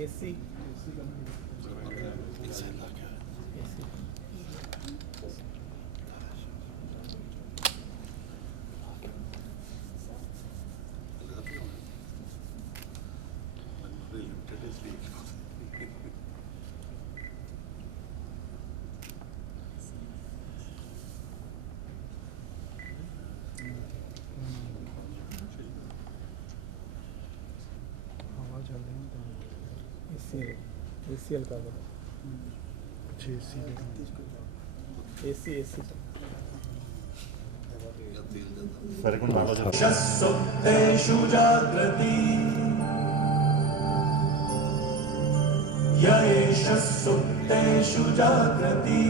AC ACL का AC AC सुप्तेषु जागृति य एष सुप्तेषु जागृति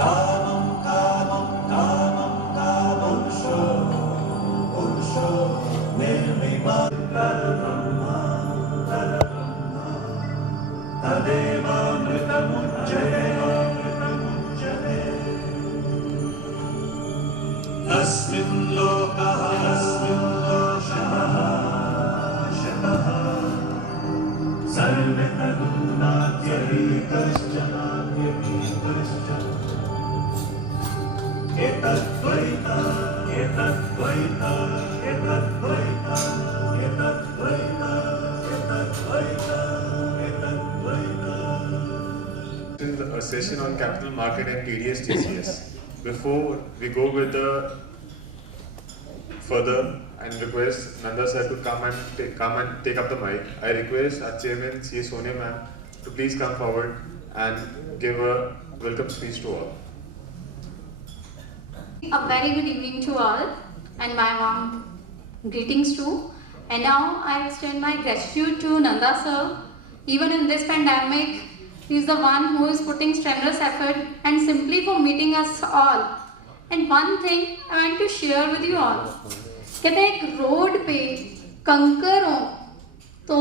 कामं कामं कामं कामुषो पुरुषो निर्विवादः तदेवामृतमुच्यते अस्मिन् लोकः शतः सर्वे तदुनात्यैकश्चन एतद्वैत एतद्वैत एतद्वैत एतद्वैत एतद्वैत A session on capital market and TDS TCS. Before we go with the further and request Nanda sir to come and take up the mic, I request our chairman C. Sonia ma'am to please come forward and give a welcome speech to all. A very good evening to all, and my warm greetings too. And now I extend my gratitude to Nanda sir. Even in this pandemic, he is the one who is putting strenuous effort and simply for meeting us all. And one thing I want to share with you all. कहते हैं एक road पे कंकर हो तो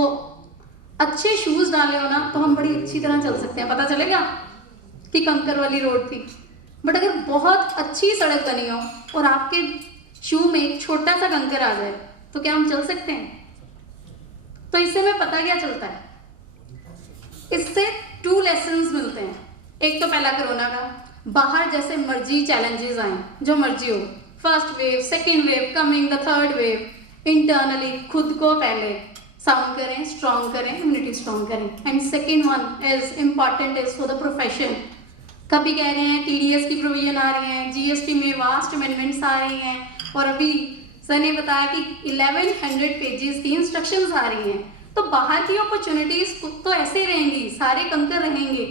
अच्छे shoes डाले हो ना तो हम बड़ी अच्छी तरह चल सकते हैं, पता चलेगा कि कंकर वाली रोड थी. बट अगर बहुत अच्छी सड़क बनी हो और आपके शू में एक छोटा सा कंकर आ जाए तो क्या हम चल सकते हैं? तो इससे हमें पता क्या चलता है? इससे 2 लेसन्स मिलते हैं. एक तो पहला कोरोना का, बाहर जैसे मर्जी चैलेंजेस आए, जो मर्जी हो, first wave, second wave, coming the third wave, internally खुद को पहले साउंड करें, स्ट्रॉन्ग करें, इम्यूनिटी स्ट्रॉन्ग करें. And second one is important is for the profession. कभी कह रहे हैं टीडीएस की प्रोविजन आ रही है, जीएसटी में वास्ट अमेंडमेंट्स आ रही हैं, और अभी सर ने बताया कि 1100 पेजेस की इंस्ट्रक्शंस आ रही हैं. तो बाहर की अपॉर्चुनिटीज तो ऐसे रहेंगी, सारे कंकर रहेंगे.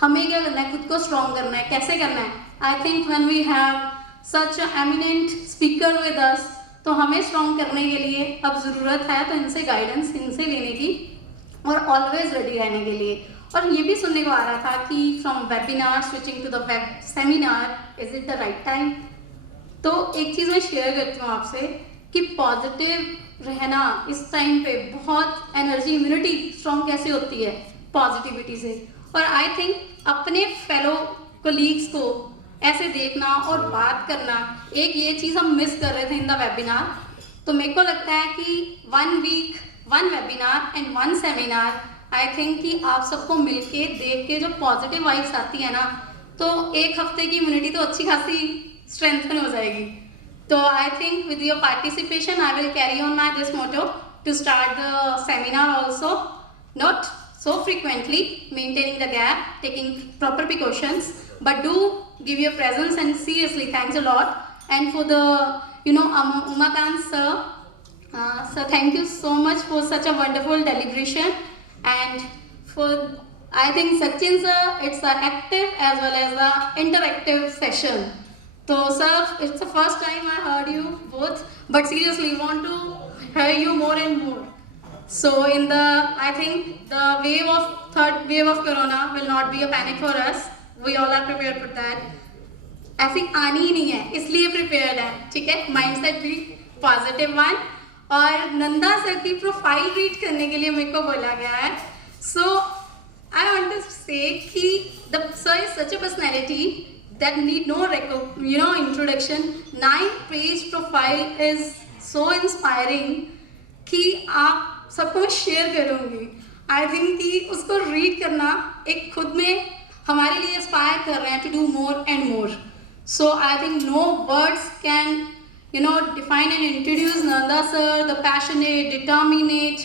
हमें क्या करना है? खुद को स्ट्रॉन्ग करना है. कैसे करना है? I think when we have such eminent speaker with us, तो हमें स्ट्रॉन्ग करने के लिए अब ज़रूरत है तो इनसे गाइडेंस इनसे लेने की, और ऑलवेज रेडी रहने के लिए. और ये भी सुनने को आ रहा था कि from webinar switching to the web seminar, is it the right time? तो एक चीज़ मैं शेयर करती हूँ आपसे कि पॉजिटिव रहना इस टाइम पे बहुत एनर्जी, इम्यूनिटी स्ट्रॉन्ग कैसे होती है? पॉजिटिविटी से. और आई थिंक अपने फेलो कोलीग्स को ऐसे देखना और बात करना, एक ये चीज़ हम मिस कर रहे थे इन द वेबिनार. तो मेरे को लगता है कि 1 week 1 webinar and 1 seminar, I think कि आप सबको मिलके देख के जो पॉजिटिव वाइब्स आती है ना, तो एक हफ्ते की इम्यूनिटी तो अच्छी खासी स्ट्रेंथन हो जाएगी. So I think with your participation, I will carry on my this motto to start the seminar also. Not so frequently, maintaining the gap, taking proper precautions, but do give your presence and seriously thanks a lot. And for the, Umakant sir, sir, thank you so much for such a wonderful deliberation. And for, I think Sachin sir, it's an active as well as the interactive session. So sir, it's the first time I heard you both, but seriously want to hear you more and more. So in the, I think the third wave of corona will not be a panic for us. We all are prepared for that. ऐसी आनी ही नहीं है, इसलिए prepared है. ठीक है, mindset भी positive one. और नंदा सर की प्रोफाइल रीड करने के लिए मेरे को बोला गया है. सो आई वांट टू से कि the sir is such a personality that need no introduction. 9-page profile is so inspiring कि आप सबको मैं शेयर करूँगी। आई थिंक कि उसको रीड करना एक खुद में हमारे लिए इंस्पायर कर रहे हैं to do more and more. So I think no words can define and introduce Nanda sir, the passionate, determinate,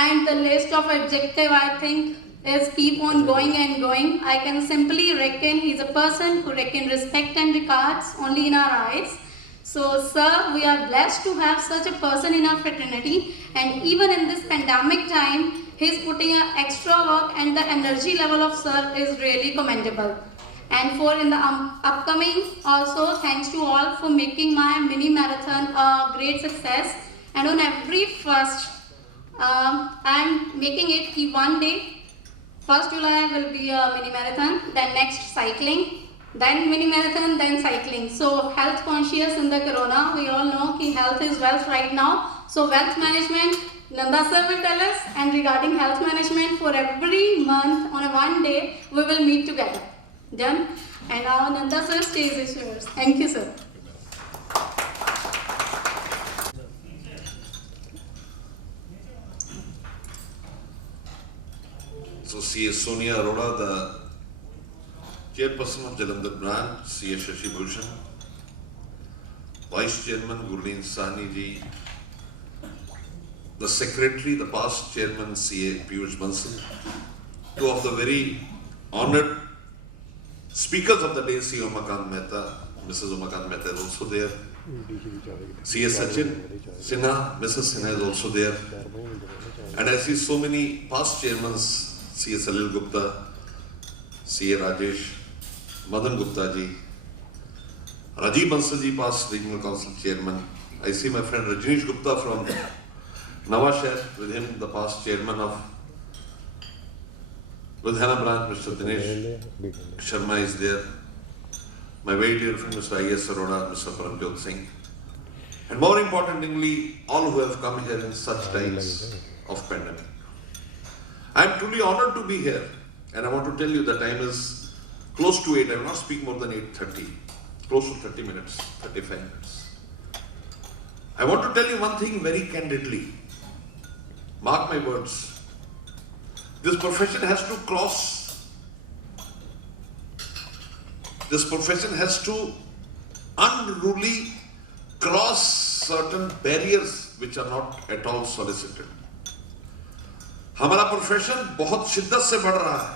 and the list of adjective I think is keep on going and going. I can simply reckon he's a person who reckon respect and regards only in our eyes. So sir, we are blessed to have such a person in our fraternity, and even in this pandemic time, he's putting an extra work, and the energy level of sir is really commendable. And for in the upcoming also, thanks to all for making my mini marathon a great success. And on every first, I'm making it ki one day, 1st July will be a mini marathon, then next cycling, then mini marathon, then cycling. So health conscious in the corona, we all know ki health is wealth right now. So wealth management, Nanda sir will tell us, and regarding health management, for every month on a one day, we will meet together. Done. And now Nanda sir, stage is yours. Thank you, sir. So C.A. Sonia Arora, the chairperson of Jalandhar branch, C.A. Shashi Bhushan, Vice Chairman Gurleen Sahni ji, the Secretary, the past Chairman C.A. Piyush Bansal, two of the very honored speakers of the day, C. Umakant Mehta, Mrs. Umakant Mehta is also there. C. A. Sachin Sinha, Mrs. Sinha is also there. And I see so many past chairmen, C. A. Salil Gupta, C. A. Rajesh, Madan Gupta ji, Rajiv Bansal ji, past regional council chairman. I see my friend Rajneesh Gupta from Nawashahar, with him the past chairman of Ludhiana branch, Mr. Dinesh Sharma is there. My very dear friend, Mr. I.S. Arora, Mr. Paramjot Singh. And more importantly, all who have come here in such times of pandemic. I am truly honored to be here. And I want to tell you the time is close to 8. I will not speak more than 8:30. Close to 30 minutes, 35 minutes. I want to tell you one thing very candidly. Mark my words. This profession has to cross, this profession has to unruly cross certain barriers which are not at all solicited. हमारा profession बहुत शिद्दत से बढ़ रहा है,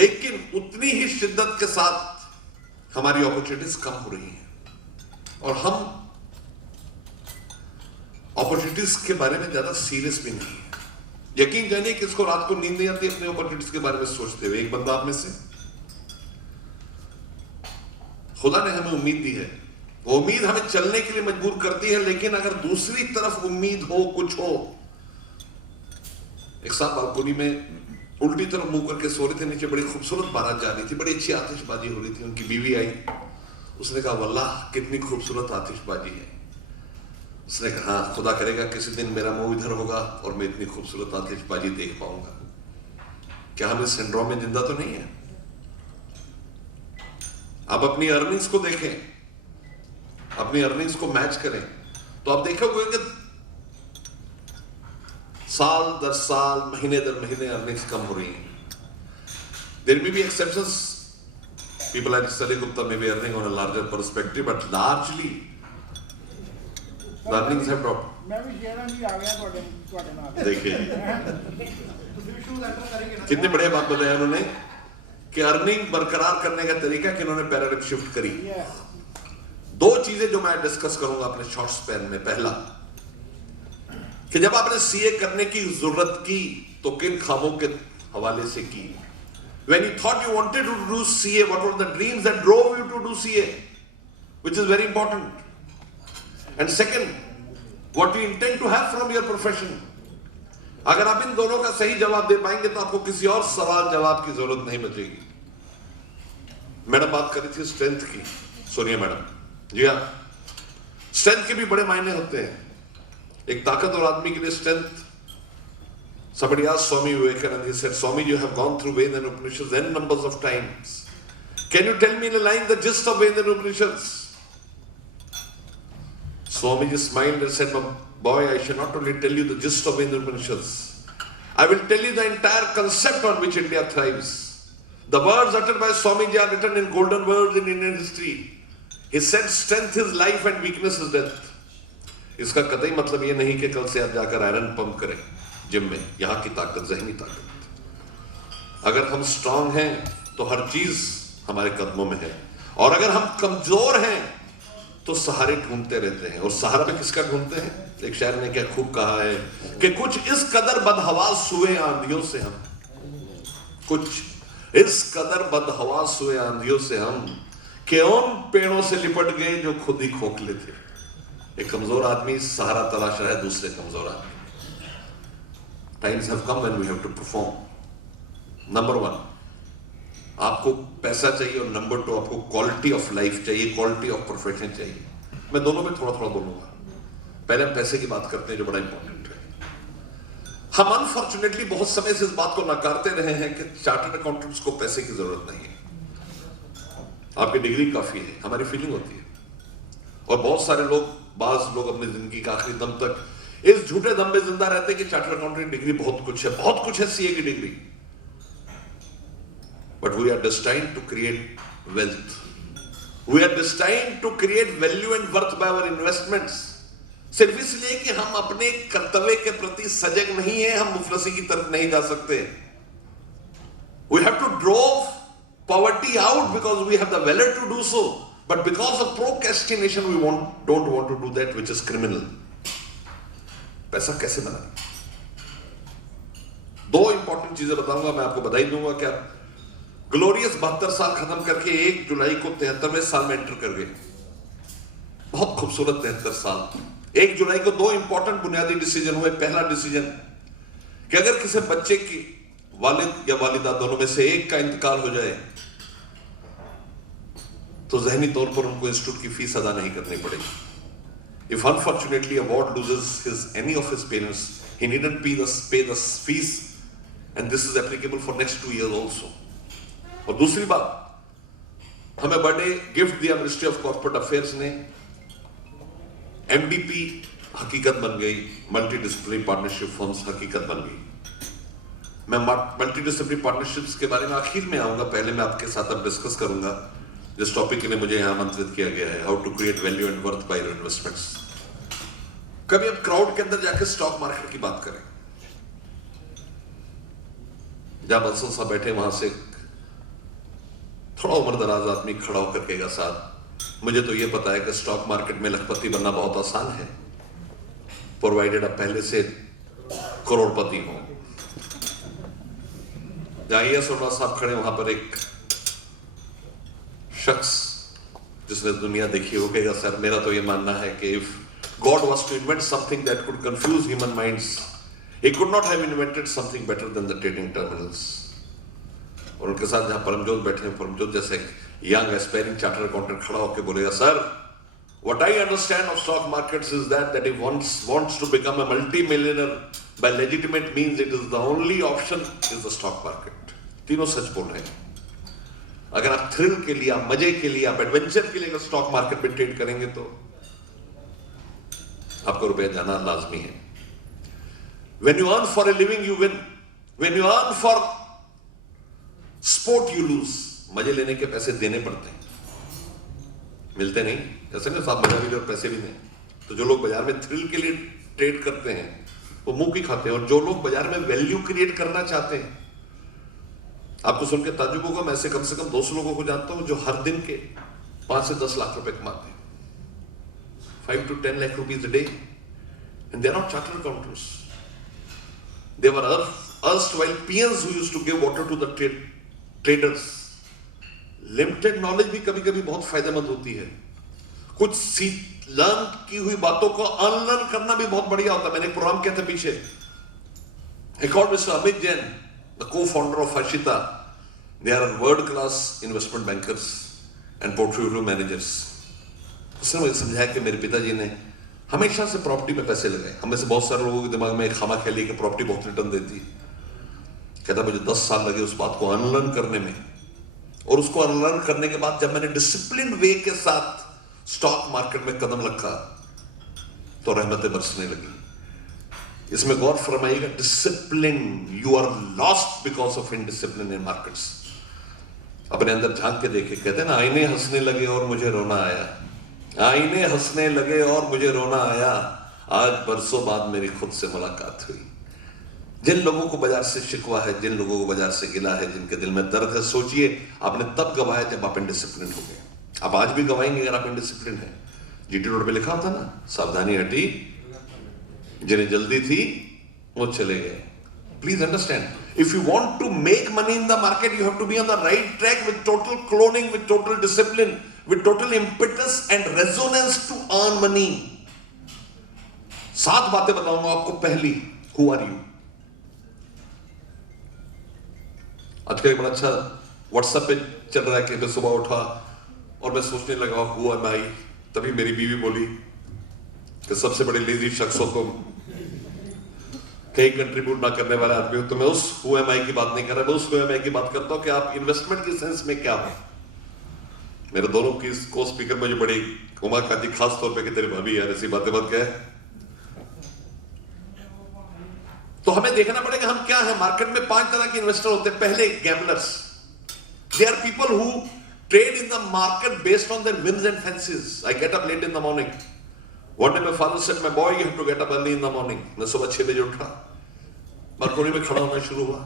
लेकिन उतनी ही शिद्दत के साथ हमारी अपॉर्चुनिटीज कम हो रही हैं, और हम अपॉर्चुनिटीज के बारे में ज्यादा सीरियस भी नहीं है। यकीन जानिए किसको रात को नींद नहीं आती अपने अपॉर्चुनिटीज के बारे में सोचते हुए। एक बंदा आप में से, खुदा ने हमें उम्मीद दी है, वो उम्मीद हमें चलने के लिए मजबूर करती है, लेकिन अगर दूसरी तरफ उम्मीद हो, कुछ हो। एक साथ बालकोनी में उल्टी तरफ मुंह करके सो रहे थे, नीचे बड़ी खूबसूरत बारात जा रही थी, बड़ी अच्छी आतिशबाजी हो रही थी। उनकी बीवी आई, उसने कहा वल्लाह कितनी खूबसूरत आतिशबाजी है। उसने कहा हाँ, खुदा करेगा किसी दिन मेरा मुंह इधर होगा और मैं इतनी खूबसूरत आतिशबाजी देख पाऊंगा। क्या हम इस सिंड्रोम में जिंदा तो नहीं है? आप अपनी अर्निंग्स को देखें, अपनी अर्निंग्स को मैच करें, तो आप देखोगे कि साल दर साल, महीने दर महीने अर्निंग्स कम हो रही हैं। There may be exceptions. People like Salil Gupta may be earning on a larger perspective, but largely the earnings have dropped. मैं भी शेयरां जी आ गया ਤੁਹਾਡੇ ਨਾਲ। देखिए कितनी बढ़िया बात बताया उन्होंने कि अर्निंग बरकरार करने का तरीका कि उन्होंने पैराडाइम शिफ्ट करी। दो चीजें जो मैं डिस्कस करूंगा अपने शॉर्ट स्पैन में। पहला कि जब आपने सीए करने की जरूरत की तो किन ख्वाबों के हवाले से की? When you thought you wanted to do CA, what were the dreams that drove you to do CA? Which is very important. And second, what do you intend to have from your profession? अगर आप इन दोनों का सही जवाब दे पाएंगे तो आपको किसी और सवाल जवाब की जरूरत नहीं बचेगी। मैडम बात कर रही थी स्ट्रेंथ की, सोनिया मैडम। जी हाँ, स्ट्रेंथ के भी बड़े मायने होते हैं। एक ताकतवर आदमी के लिए strength, somebody asked Swami Vivekananda, he said, Swami, you have gone through Veda and Upanishads n numbers of times. Can you tell me in a line the gist of Veda and Upanishads? Swami just smiled and said, boy, I shall not only tell you the gist of Veda Upanishads, I will tell you the entire concept on which India thrives. The words uttered by Swamiji are written in golden words in Indian history. He said, strength is life and weakness is death. इसका कतई मतलब ये नहीं कि कल से आप जाकर आयरन पंप करें जिम में. यहाँ की ताकत ज़हनी ताकत. अगर हम स्ट्रांग हैं तो हर चीज हमारे कदमों में है, और अगर हम कमजोर हैं तो सहारे ढूंढते रहते हैं. और सहारा भी किसका ढूंढते हैं? एक शायर ने क्या खूब कहा है कि कुछ इस कदर बदहवास हुए आंधियों से हम, कुछ इस कदर बदहवास हुए आंधियों से हम कि उन पेड़ों से लिपट गए जो खुद ही खोखले थे. एक कमजोर आदमी सहारा तलाश रहा है दूसरे कमजोर आदमी. Times have come when we have to perform. Number 1 आपको पैसा चाहिए, और नंबर 2 आपको क्वालिटी ऑफ लाइफ चाहिए, क्वालिटी ऑफ प्रोफेशन चाहिए. मैं दोनों में थोड़ा थोड़ा बोलूंगा. पहले हम पैसे की बात करते हैं जो बड़ा इंपॉर्टेंट है. हम अनफॉर्चुनेटली बहुत समय से इस बात को नकारते रहे हैं कि चार्टर्ड अकाउंटेंट्स को पैसे की जरूरत नहीं है, आपकी डिग्री काफी है. हमारी फीलिंग होती है, और बहुत सारे लोग, बाज लोग अपनी जिंदगी का आखिरी दम तक इस झूठे दम में जिंदा रहते हैं कि चार्टर्ड अकाउंटेंट डिग्री बहुत कुछ है, बहुत कुछ है सीए की डिग्री. But we are destined to create wealth. We are destined to create value and worth by our investments. सिर्फ इसलिए कि हम अपने कर्तव्य के प्रति सजग नहीं है, हम मुफलसी की तरफ नहीं जा सकते. We have to drove poverty out because we have the valor to do so, but because of procrastination we don't want to do that, which is criminal. पैसा कैसे बनाएं? 2 इंपॉर्टेंट चीजें बताऊंगा. मैं आपको बधाई दूंगा कि आप ग्लोरियस 72 साल खत्म करके 1 जुलाई को 73वें साल में एंटर कर गए. बहुत खूबसूरत 73 साल. 1 जुलाई को 2 इंपॉर्टेंट बुनियादी डिसीजन हुए. पहला डिसीजन कि अगर किसी बच्चे की वालिद या वालिदा दोनों में से एक का इंतकाल हो जाए तो जहनी तौर पर उनको इंस्टीट्यूट की फीस अदा नहीं करनी पड़ेगी. If unfortunately a ward loses any of his parents, he needn't pay the fees, and this is applicable for next 2 years also. और दूसरी बात, हमें बर्थडे गिफ्ट दिया मिनिस्ट्री ऑफ कॉर्पोरेट अफेयर्स ने. MDP हकीकत बन गई, मल्टी डिसिप्लिनरी पार्टनरशिप फर्म्स हकीकत बन गई. मैं मल्टी डिसिप्लिनरी पार्टनरशिप्स के बारे में आखिर में आऊंगा. पहले मैं आपके साथ अब डिस्कस करूंगा जिस टॉपिक के लिए मुझे यहां आमंत्रित किया गया है, how to create value and worth by your investments. कभी अब क्राउड के अंदर जाकर स्टॉक मार्केट की बात करें. जहां बंसल साहब बैठे वहां से थोड़ा उम्र दराज आदमी खड़ा होकर कहेगा, साहब मुझे तो यह पता है कि स्टॉक मार्केट में लखपति बनना बहुत आसान है, प्रोवाइडेड आप पहले से करोड़पति हो. जाइए सोना साहब खड़े, वहां पर एक शख्स जिसने दुनिया देखी हो कहेगा, सर मेरा तो ये मानना है कि if God was to invent something that could confuse human minds, he could not have invented something better than the trading terminals. और उनके साथ जहां परमजोत बैठे हैं, परमजोत जैसे यंग एस्पायरिंग चार्टर्ड अकाउंटेंट खड़ा होकर बोलेगा, sir what I understand of stock markets is that if one wants to become a multi-millionaire by legitimate means, it is the only option is the stock market. तीनों सच बोल रहे हैं. अगर आप thrill के लिए, आप मजे के लिए, आप एडवेंचर के लिए अगर स्टॉक मार्केट में ट्रेड करेंगे तो आपको रुपया जाना लाजमी है. When you earn for a living, you win. When you earn for sport, you lose. मजे लेने के पैसे देने पड़ते हैं, मिलते नहीं. ऐसा नहीं साहब मजा भी ले और पैसे भी नहीं. तो जो लोग बाजार में थ्रिल के लिए ट्रेड करते हैं वो मुंह की खाते हैं, और जो लोग बाजार में वैल्यू क्रिएट करना चाहते हैं, आपको सुन के ताज्जुब होगा, मैं ऐसे कम से कम 200 लोगों को जानता हूं जो हर दिन के 5 से 10 लाख रुपए कमाते हैं, 5 to 10 lakh rupees a day, and they are not chartered accountants. They were erstwhile peons who used to give water to the traders. Limited knowledge भी कभी कभी बहुत फायदेमंद होती है. कुछ लर्न की हुई बातों को अनलर्न करना भी बहुत बढ़िया होता है. मैंने एक प्रोग्राम किया था पीछे. I called Mr. Amit Jain, the co-founder of Ashita. They are world-class investment bankers and portfolio managers. उसने मुझे समझाया कि मेरे पिताजी ने हमेशा से प्रॉपर्टी में पैसे लगाए. हमें से बहुत सारे लोगों के दिमाग में खामा ख्याली कि प्रॉपर्टी बहुत रिटर्न देती है. कहता मुझे 10 साल लगे उस बात को अनलर्न करने में, और उसको अनलर्न करने के बाद जब मैंने डिसिप्लिन वे के साथ स्टॉक मार्केट में कदम रखा तो रहमतें बरसने लगी. इसमें गौर फरमाइएगा, discipline, you are lost because of indiscipline in markets. अपने अंदर झांक के देखे, कहते हैं ना, आईने हंसने लगे और मुझे रोना आया, आईने हंसने लगे और मुझे रोना आया, आज बरसों बाद मेरी खुद से मुलाकात हुई। जिन लोगों को बाजार से शिकवा है, जिन लोगों को बाजार से गिला है, जिनके दिल में दर्द है, सोचिए आपने तब गवाया जब आप इनडिसिप्लिन हो गए। आप आज भी गवाएंगे अगर आप इनडिसिप्लिन है। जीटी रोड पे लिखा होता ना, सावधानी हटी, जिन्हें जल्दी थी वो चले गए। Please understand, if you want to make money in the market, you have to be on the right track with total cloning, with total discipline, with total impetus and resonance to earn money. 7 बातें बताऊंगा आपको। पहली, who are you. आजकल एक बड़ा अच्छा WhatsApp पे चल रहा है कि मैं सुबह उठा और मैं सोचने लगा हु एम आई, तभी मेरी बीवी बोली कि सबसे बड़े लेजी शख्स हो तुम, कहीं कंट्रीब्यूट ना करने वाले आदमी हो। तो मैं उस हु एम आई की बात नहीं कर रहा, मैं उस हु एम आई की बात करता हूं कि आप इन्वेस्टमेंट के सेंस में क्या हो। मेरे दोनों की को स्पीकर मुझे बड़ी उमा खाती, खास तौर पे कि तेरी भाभी यार ऐसी बातें मत कहे। तो हमें देखना पड़ेगा हम क्या है। मार्केट में 5 तरह के इन्वेस्टर होते हैं। पहले, gamblers. They are people who trade in the market based on their whims and fancies. I get up late in the morning. One day my father said, my boy, you have to get up early in the morning. मैं सुबह 6 बजे उठा, balcony में खड़ा होना शुरू हुआ।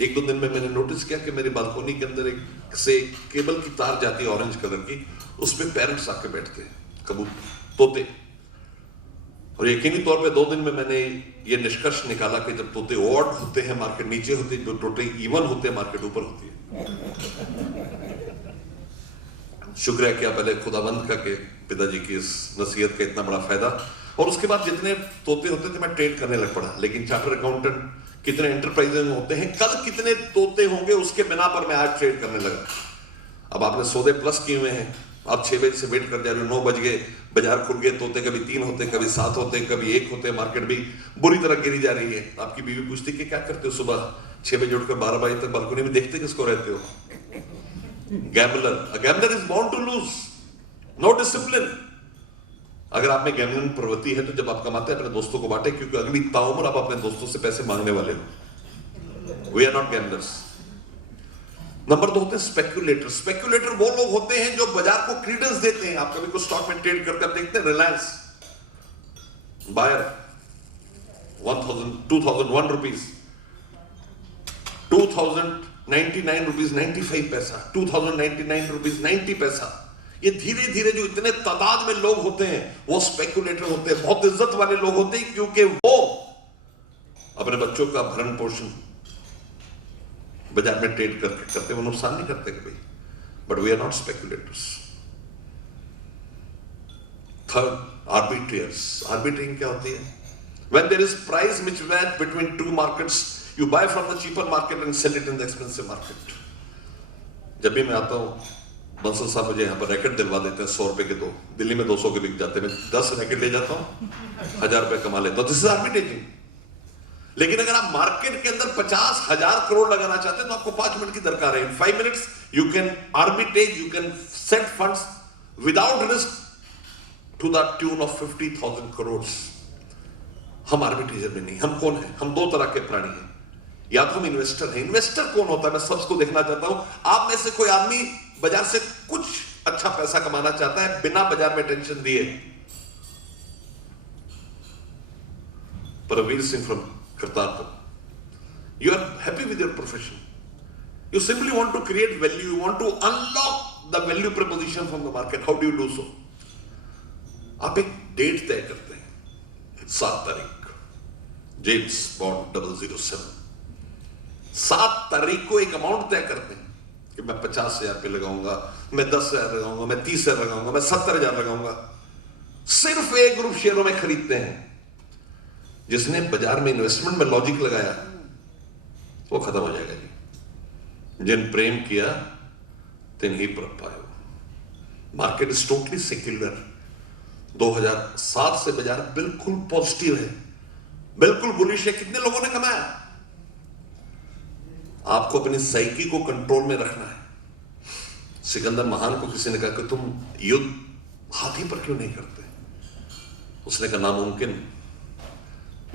1-2 दिन में मैंने नोटिस किया कि मेरी बालकोनी के अंदर एक से केबल की तार जाती है ऑरेंज कलर की, उसमें पैरेट्स आके बैठते हैं, कबूतर, तोते। और यकीनी तौर पे 2 दिन में मैंने ये निष्कर्ष निकाला कि जब तोते ऑड होते हैं मार्केट नीचे होती है, जो तोते इवन होते हैं मार्केट ऊपर होती है। शुक्र है कि पहले खुदाबंद का के पिताजी की इस नसीहत का इतना बड़ा फायदा। और उसके बाद जितने तोते होते थे मैं ट्रेड करने लग पड़ा। लेकिन चार्टर अकाउंटेंट कितने एंटरप्राइजिंग होते हैं, कल कितने तोते होंगे उसके बिना पर मैं आज ट्रेड करने लगा। अब आपने सौदे प्लस किए हुए हैं, आप 6 बजे से वेट कर जा रहे हो, 9 बज गए, बाजार खुल गए, तोते कभी 3 होते, कभी 7 होते, कभी 1 होते, मार्केट भी बुरी तरह गिरी जा रही है। आपकी बीवी पूछती कि क्या करते हो सुबह 6 बजे उठकर 12 बजे तक बालकनी में, देखते किसको रहते हो। Gambler, a gambler is bound to lose, no discipline। अगर आप में गैम्बलिंग प्रवृत्ति है तो जब आप कमाते हैं अपने दोस्तों को बांटे, क्योंकि अगली ताउम्र आप अपने दोस्तों से पैसे मांगने वाले हो। We are not gamblers। Number 2 होते हैं स्पेक्युलेटर। स्पेक्युलेटर वो लोग होते हैं जो बाजार को क्रीडेंस देते हैं। आप कभी कोई स्टॉक में ट्रेड करते हैं, देखते हैं रिलायंस, बायर 2001 रुपीज, 2099 रुपीज 95 पैसा, 2099 रुपीज 90 पैसा। ये धीरे धीरे जो इतने तादाद में लोग होते हैं वो स्पेक्युलेटर होते हैं, बहुत इज्जत वाले लोग होते हैं, क्योंकि वो अपने बच्चों का भरण पोषण बाजार में ट्रेड करते, वो नुकसान नहीं करते कभी। But we are not speculators. Third, arbitrageurs. Arbitraging क्या होती है? When there is price mismatch between 2 markets, you buy from the cheaper market and sell it in the expensive market. जब भी मैं आता हूँ, बंसल साहब मुझे यहाँ पर रैकेट दिलवा देते हैं 100 रुपए के 2, दिल्ली में 200 के बिक जाते हैं। मैं 10 रैकेट ले जाता हूँ, 1000 रुपए कमा लेता हूँ। This is arbitraging. लेकिन अगर आप मार्केट के अंदर 50,000 करोड़ लगाना चाहते हैं तो आपको 5 मिनट की दरकार है। इन 5 minutes you can arbitrage, you can set funds without risk to the tune of 50,000 crores। हम आर्बिट्रेजर में नहीं। हम कौन है? हम 2 तरह के प्राणी हैं। या तो हम इन्वेस्टर हैं। इन्वेस्टर कौन होता है? मैं सबको देखना चाहता हूं। आप में से कोई आदमी बाजार से कुछ अच्छा पैसा कमाना चाहता है बिना बाजार में टेंशन दिए? Paramvir Singh from Kartarpur, you are happy with your profession, you simply want to create value, you want to unlock the value proposition from the market. How do you do so? आप एक डेट तय करते हैं, 7 तारीख, जेम्स बॉन्ड 007। 7 तारीख को एक amount तय करते हैं कि मैं 50,000 पे लगाऊंगा, मैं 10,000 लगाऊंगा, मैं 30,000 लगाऊंगा, मैं 70,000 लगाऊंगा। सिर्फ एक ग्रुप शेयरों में खरीदते हैं। जिसने बाजार में इन्वेस्टमेंट में लॉजिक लगाया वो खत्म हो जाएगा जी। जिन प्रेम किया तिन ही पर पायो। Market is totally secular. 2007 से बाजार बिल्कुल पॉजिटिव है, बिल्कुल बुलिश है। कितने लोगों ने कमाया? आपको अपनी साइकी को कंट्रोल में रखना है। सिकंदर महान को किसी ने कहा कि तुम युद्ध हाथी पर क्यों नहीं करते? उसने कहा नामुमकिन।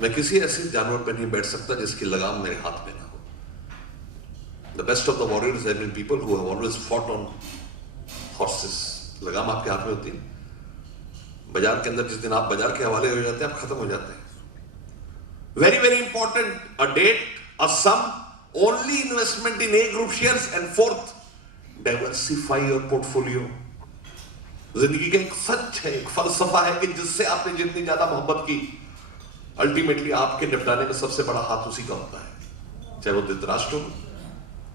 मैं किसी ऐसे जानवर पे नहीं बैठ सकता जिसकी लगाम मेरे हाथ में ना हो. The best of the warriors have been people who have always fought on horses. लगाम आपके हाथ में होती है. बाजार के अंदर जिस दिन आप बाजार के हवाले हो जाते हैं, आप खत्म हो जाते हैं. Very, very important. A date, a sum, only investment in A group shares, and fourth, diversify your portfolio. जिंदगी का एक सच है, एक फलसफा है कि जिससे आपने जितनी ज्यादा मोहब्बत की, अल्टीमेटली आपके निपटाने में सबसे बड़ा हाथ उसी का होता है, चाहे वो धृतराष्ट्र हो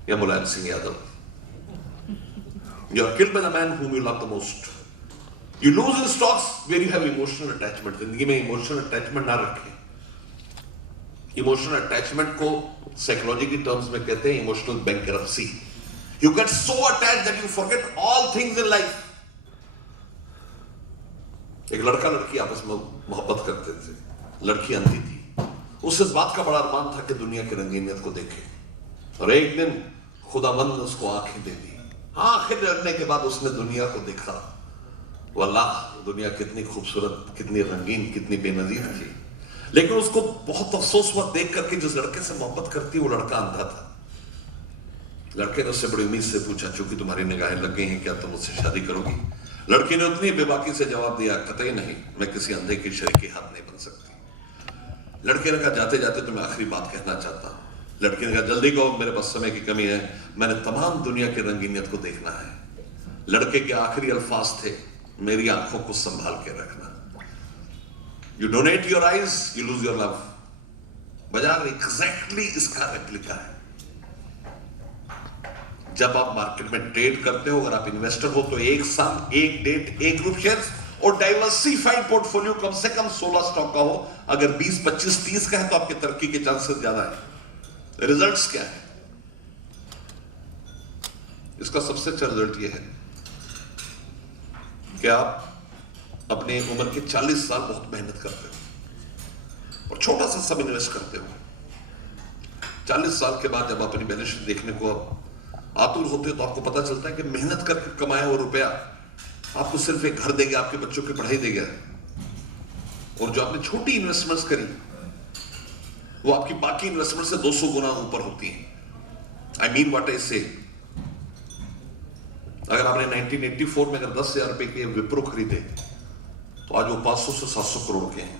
या Mulayam Singh Yadav. You are killed by the man whom you love the most. You lose in stocks where you have emotional attachment. जिंदगी में इमोशनल अटैचमेंट ना रखें. इमोशनल अटैचमेंट को साइकोलॉजी की टर्म्स में कहते हैं emotional bankruptcy. You get so attached that you forget all things in life. एक लड़का लड़की आपस में मोहब्बत करते थे. लड़की अंधी थी. उसे इस बात का बड़ा अरमान था कि दुनिया की रंगीनियत को देखे, और एक दिन खुदावंद ने उसको आंखें दे दी. आंखें लगने के बाद उसने दुनिया को देखा. वल्लाह, दुनिया कितनी खूबसूरत, कितनी रंगीन, कितनी बेनजीर थी. लेकिन उसको बहुत अफसोस हुआ देख करके जिस लड़के से मोहब्बत करती वो लड़का अंधा था. लड़के ने उससे बड़ी उम्मीद से पूछा, चूंकि तुम्हारी निगाहें लग गई हैं, क्या तुम मुझसे शादी करोगी? लड़की ने उतनी बेबाकी से जवाब दिया, कतई नहीं, मैं किसी अंधे की शरीके हाथ नहीं बन सकती. लड़के ने कहा, जाते जाते तुम्हें आखिरी बात कहना चाहता हूं. लड़के ने कहा, जल्दी कहो, मेरे पास समय की कमी है, मैंने तमाम दुनिया की रंगीनियत को देखना है. लड़के के आखिरी अल्फाज थे, मेरी आंखों को संभाल के रखना. You donate your eyes, you lose your love. बाजार एग्जैक्टली इसका रेप्लिका है. जब आप मार्केट में ट्रेड करते हो, अगर आप इन्वेस्टर हो, तो एक सम, एक डेट, एक ग्रुप शेयर्स और डाइवर्सिफाइड पोर्टफोलियो कम से कम 16 स्टॉक का हो. अगर 20, 25, 30 का है तो आपके तरक्की के चांसेस ज्यादा है. रिजल्ट्स क्या है? इसका सबसे अच्छा रिजल्ट यह है कि आप अपने उम्र के 40 साल बहुत मेहनत करते हो और छोटा सा सब इन्वेस्ट करते हो. 40 साल के बाद जब आप अपनी बैलेंस शीट देखने को आतुर होते हो तो आपको पता चलता है कि मेहनत करके कमाया हुआ रुपया आपको सिर्फ एक घर देगा, आपके बच्चों की पढ़ाई देगा, और जो आपने छोटी इन्वेस्टमेंट्स करी वो आपकी बाकी इन्वेस्टमेंट से 200 गुना ऊपर होती है. आई मीन व्हाट आई से. अगर आपने 1984 में अगर 10,000 रुपए के विप्रो खरीदे तो आज वो 500 से 700 करोड़ के हैं.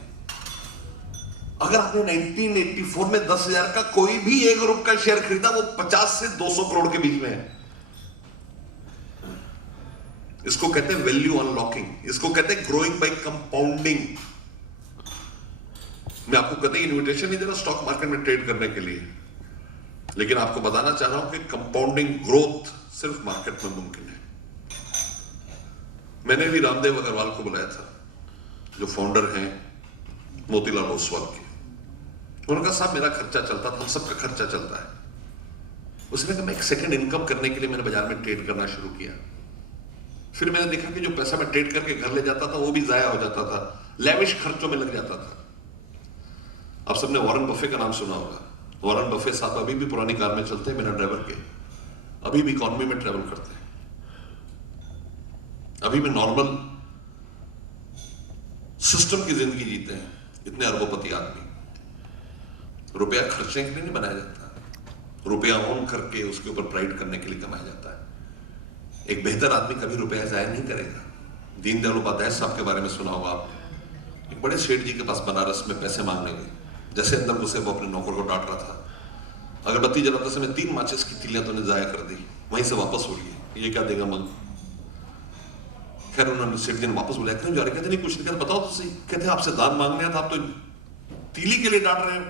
अगर आपने 1984 में 10,000 का कोई भी एक ग्रुप का शेयर खरीदा, वो 50 से 200 करोड़ के बीच में है. इसको कहते हैं वैल्यू अनलॉकिंग. इसको कहते हैं ग्रोइंग बाय कंपाउंडिंग. मैं आपको कभी इन्विटेशन नहीं दे रहा स्टॉक मार्केट में ट्रेड करने के लिए, लेकिन आपको बताना चाह रहा हूं कि कंपाउंडिंग ग्रोथ सिर्फ मार्केट में मुमकिन है. मैंने भी रामदेव अग्रवाल को बुलाया था, जो फाउंडर हैं मोतीलाल ओसवाल के. उन्होंने कहा, साहब मेरा खर्चा चलता था, हम सबका खर्चा चलता है. उसने कहा, मैं एक सेकंड इनकम करने के लिए मैंने बाजार में ट्रेड करना शुरू किया. फिर मैंने देखा कि जो पैसा मैं ट्रेड करके घर ले जाता था वो भी जाया हो जाता था, लैविश खर्चों में लग जाता था. आप सबने वॉरेन बफे का नाम सुना होगा. वॉरेन बफे साहब अभी भी पुरानी कार में चलते हैं बिना ड्राइवर के, अभी भी इकोनॉमी में ट्रेवल करते हैं, अभी भी नॉर्मल सिस्टम की जिंदगी जीते हैं. इतने अरबोपति आदमी. रुपया खर्चने के लिए नहीं बनाया जाता, रुपया ऑन करके उसके ऊपर प्राइड करने के लिए कमाया जाता है. एक बेहतर आदमी कभी रुपया जाया नहीं करेगा. दीनदयाल उपाध्याय साहब के बारे में सुना होगा आपने. एक बड़े सेठ जी के पास बनारस में पैसे मांगने गए. जैसे अंदर घुसे वो अपने नौकर को डांट रहा था. अगरबत्ती जलाते समय 3 माचिस की तिलियां तो ने जाया कर दी, वहीं से वापस हो लिए. ये क्या देगा मंग? खैर उन्होंने सेठ जी ने वापस बुलाया. क्यों जा रहे? कहते नहीं कुछ नहीं. कहते बताओ तो सही. कहते आपसे दान मांगने था, आप तो तीली के लिए डांट रहे हो.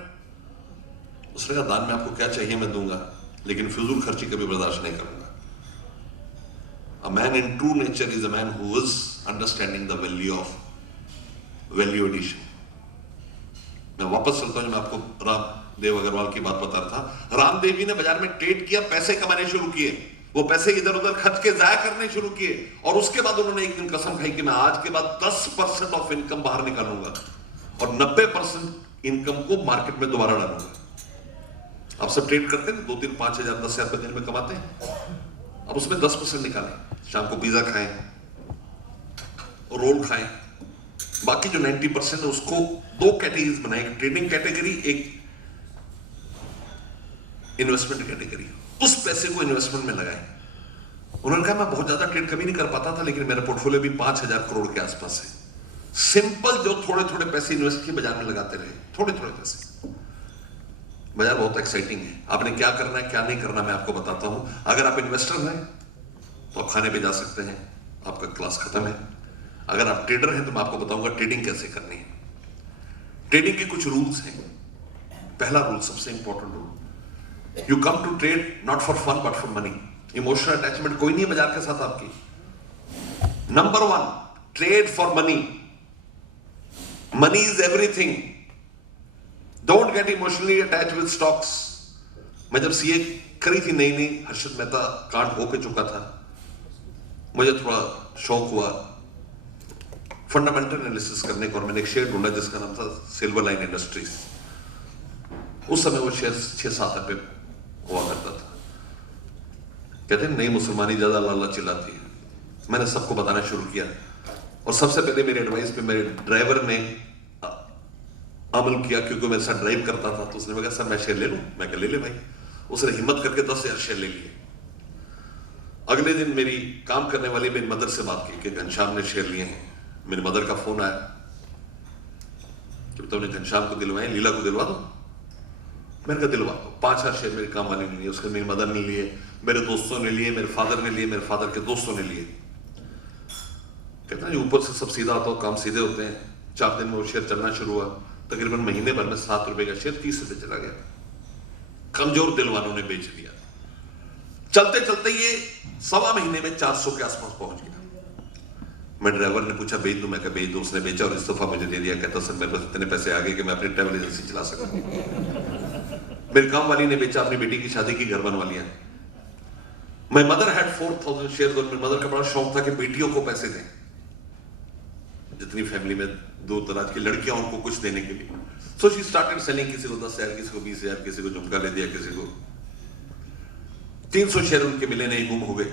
उसने कहा, दान में आपको क्या चाहिए मैं दूंगा, लेकिन फिजूल खर्ची कभी बर्दाश्त नहीं करूंगा. A man in true nature is a man who is understanding the value of value addition. मैं वापस चलता हूं. मैं आपको रामदेव अग्रवाल की बात बता रहा था. रामदेव जी ने बाजार में ट्रेड किया, पैसे कमाने शुरू किए, वो पैसे इधर उधर खर्च के जाया करने शुरू किए, और उसके बाद उन्होंने एक दिन कसम खाई कि मैं आज के बाद 10% ऑफ इनकम बाहर निकालूंगा और 90% इनकम को मार्केट में दोबारा डालूंगा. आप सब ट्रेड करते हैं, 2, 3, 5 हजार 10,000 रुपए दिन में कमाते हैं. अब उसमें 10% निकालें. शाम को पिज्जा खाएं, रोल खाएं, बाकी जो 90% है उसको दो कैटेगरीज बनाई, एक ट्रेडिंग कैटेगरी, एक इन्वेस्टमेंट कैटेगरी। उस पैसे को इन्वेस्टमेंट में लगाए। उन्होंने कहा मैं बहुत ज्यादा ट्रेड कभी नहीं कर पाता था, लेकिन मेरा पोर्टफोलियो भी 5,000 करोड़ के आसपास है। सिंपल जो थोड़े थोड़े पैसे इन्वेस्ट किए बाजार में लगाते रहे, थोड़े थोड़े पैसे। बाजार बहुत एक्साइटिंग है, आपने क्या करना है क्या नहीं करना मैं आपको बताता हूं। अगर आप इन्वेस्टर हैं तो आप खाने पे जा सकते हैं, आपका क्लास खत्म है। अगर आप ट्रेडर हैं तो मैं आपको बताऊंगा ट्रेडिंग कैसे करनी है। ट्रेडिंग के कुछ रूल्स हैं। पहला रूल, सबसे important rule, you come to trade not for fun but for money. Emotional attachment कोई नहीं है बाजार के साथ आपकी। Number 1, trade for money. Money is everything. Don't get emotionally attach with stocks. मैं जब सीए करी थी नई नई, हर्षद मेहता कांड होके चुका था, मुझे थोड़ा शौक हुआ फंडामेंटल एनालिसिस करने का, और मैंने एक शेयर ढूंढा जिसका नाम था सिल्वर लाइन इंडस्ट्रीज। उस समय वो शेयर 6-7 रुपए हुआ करता था। कहते हैं नई मुसलमानी ज्यादा लाला चिल्लाती है। मैंने सबको बताना शुरू किया, और सबसे पहले मेरे एडवाइस पे मेरे ड्राइवर ने अमल किया, क्योंकि मेरे साथ ड्राइव करता था। तो उसने कहा सर मैं शेयर ले लूं? मैं कहा ले ले भाई। उसने हिम्मत करके 10,000 शेयर ले लिए। अगले दिन मेरी काम करने वाली मेरी मदर से बात की कि घनश्याम ने शेयर लिए हैं। मेरी मदर का फोन आया कि तुमने घनश्याम को दिलवाए, लीला को दिलवा दो। मैंने कहा दिलवा दो। 5,000 शेयर मेरी काम वाली ने लिए, उसके मेरी मदर ने लिए, मेरे दोस्तों ने लिए, मेरे फादर ने लिए, मेरे फादर के दोस्तों ने लिए। कहते हैं ऊपर से सब सीधा आता हो, काम सीधे होते हैं। 4 दिन में वो शेयर चलना शुरू हुआ। तकरीबन महीने भर में 7 रुपए का शेयर 30 रुपए चला गया। कमजोर दिल वालों ने बेच दिया। चलते चलते ये 1.25 महीने में 400 के आसपास पहुंच गया। मैं ड्राइवर ने पूछा बेच दूं? मैं कहा बेच दो। उसने बेचा और इस्तीफा मुझे दे दिया। कहता सर मेरे पास इतने पैसे आ गए कि मैं अपनी ट्रैवल एजेंसी चला सकता हूं। मेरे काम वाली ने बेचा, अपनी बेटी की शादी की, घर बनवा लिया। माय मदर हैड 4,000 शेयर्स, और मेरी मदर का बड़ा शौक था कि बेटियों को पैसे दें। जितनी फैमिली में दूर दराज की लड़कियां, उनको कुछ देने के लिए। So she started selling. किसी को 10,000, किसी को 20,000, किसी को झुमका ले दिया, किसी को 300 शेयर उनके मिले नहीं, गुम हो गए।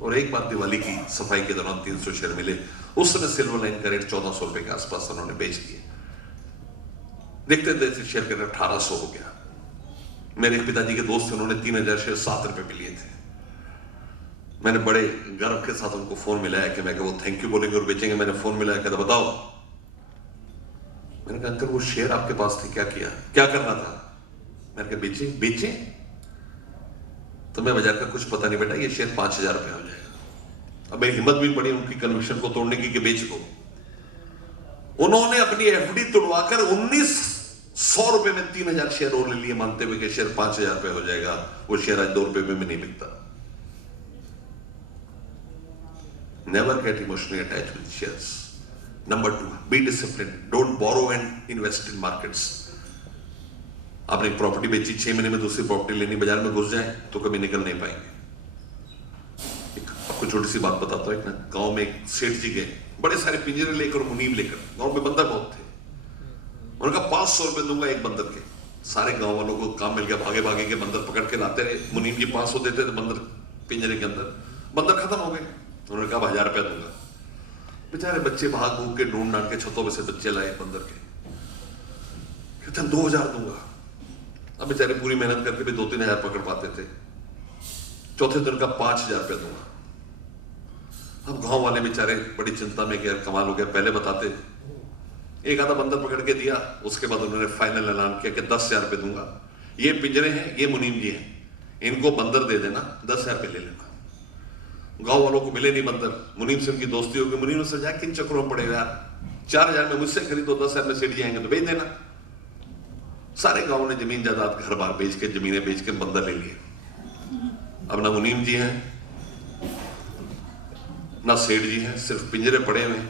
और एक बार दिवाली की सफाई के दौरान 300 शेयर मिले। उस समय सिल्वर लाइन का रेट 1,400 रुपए के आसपास उन्होंने बेच दिए। देखते देखते शेयर का रेट 1,800 हो गया। मेरे एक पिताजी के दोस्त थे, उन्होंने 3,000 शेयर 7 रुपए पे लिए थे। मैंने बड़े गर्व के साथ उनको फोन मिलाया कि मैं वो थैंक यू बोलेंगे और बेचेंगे। मैंने फोन मिलाया, कहता बताओ। मैंने कहा अंकल वो शेयर आपके पास थे, क्या किया, क्या करना था? मैंने कहा बेचे। बेचे? तुम्हें बाजार का कुछ पता नहीं बेटा, ये शेयर 5,000 रुपए हो जाएगा। अब मेरी हिम्मत भी पड़ी उनकी कन्विक्शन को तोड़ने की कि बेच दो। उन्होंने अपनी एफडी तोड़वाकर 1,900 रुपए में 3,000 शेयर और ले लिए, मानते हुए कि शेयर 5,000 रुपए हो जाएगा। वो शेयर आज 2 रुपए में नहीं बिकता। Never get emotionally attached with shares. Number 2, be disciplined. Don't borrow and invest in markets. आपने एक प्रॉपर्टी बेची, 6 महीने में दूसरी प्रॉपर्टी लेनी, बाजार में घुस जाए तो कभी निकल नहीं पाएंगे। आपको छोटी सी बात बताता हूँ। एक ना गांव में एक सेठ जी गए, बड़े सारे पिंजरे लेकर, मुनीम लेकर। गांव में बंदर बहुत थे। उन्होंने कहा 500 रुपए दूंगा एक बंदर के। सारे गांव वालों को काम मिल गया, भागे भागे के बंदर पकड़ के लाते रहे। मुनीम जी 500 देते थे बंदर पिंजरे के अंदर। बंदर खत्म हो गए। उन्होंने कहा 1,000 रुपया दूंगा। बेचारे बच्चे भाग भूग के ढूंढ ढांड के छतों में से बच्चे लाए बंदर के। कहते हैं 2,000 दूंगा। अब बेचारे पूरी मेहनत करके भी 2-3 हजार पकड़ पाते थे। चौथे दिन का 5,000 रुपया दूंगा। अब गांव वाले बेचारे बड़ी चिंता में कि यार कमाल हो गया, पहले बताते। एक आधा बंदर पकड़ के दिया। उसके बाद उन्होंने फाइनल ऐलान किया कि 10,000 रुपये दूंगा। ये पिंजरे हैं, ये मुनीम जी हैं, इनको बंदर दे देना, 10,000 रुपये ले लेना। गांव वालों को मिले नहीं बंदर। मुनीम से उनकी दोस्ती हो गई। मुनीम ने समझा किन चक्रों में पड़ेगा यार, 4,000 में मुझसे खरीदो, 10,000 में सेठ जी आएंगे तो बेच देना। सारे गांव ने जमीन जायदाद घर बार बेच के, जमीनें बेच के बंदर ले लिए। अब ना मुनीम जी हैं ना सेठ जी हैं, सिर्फ पिंजरे पड़े हुए हैं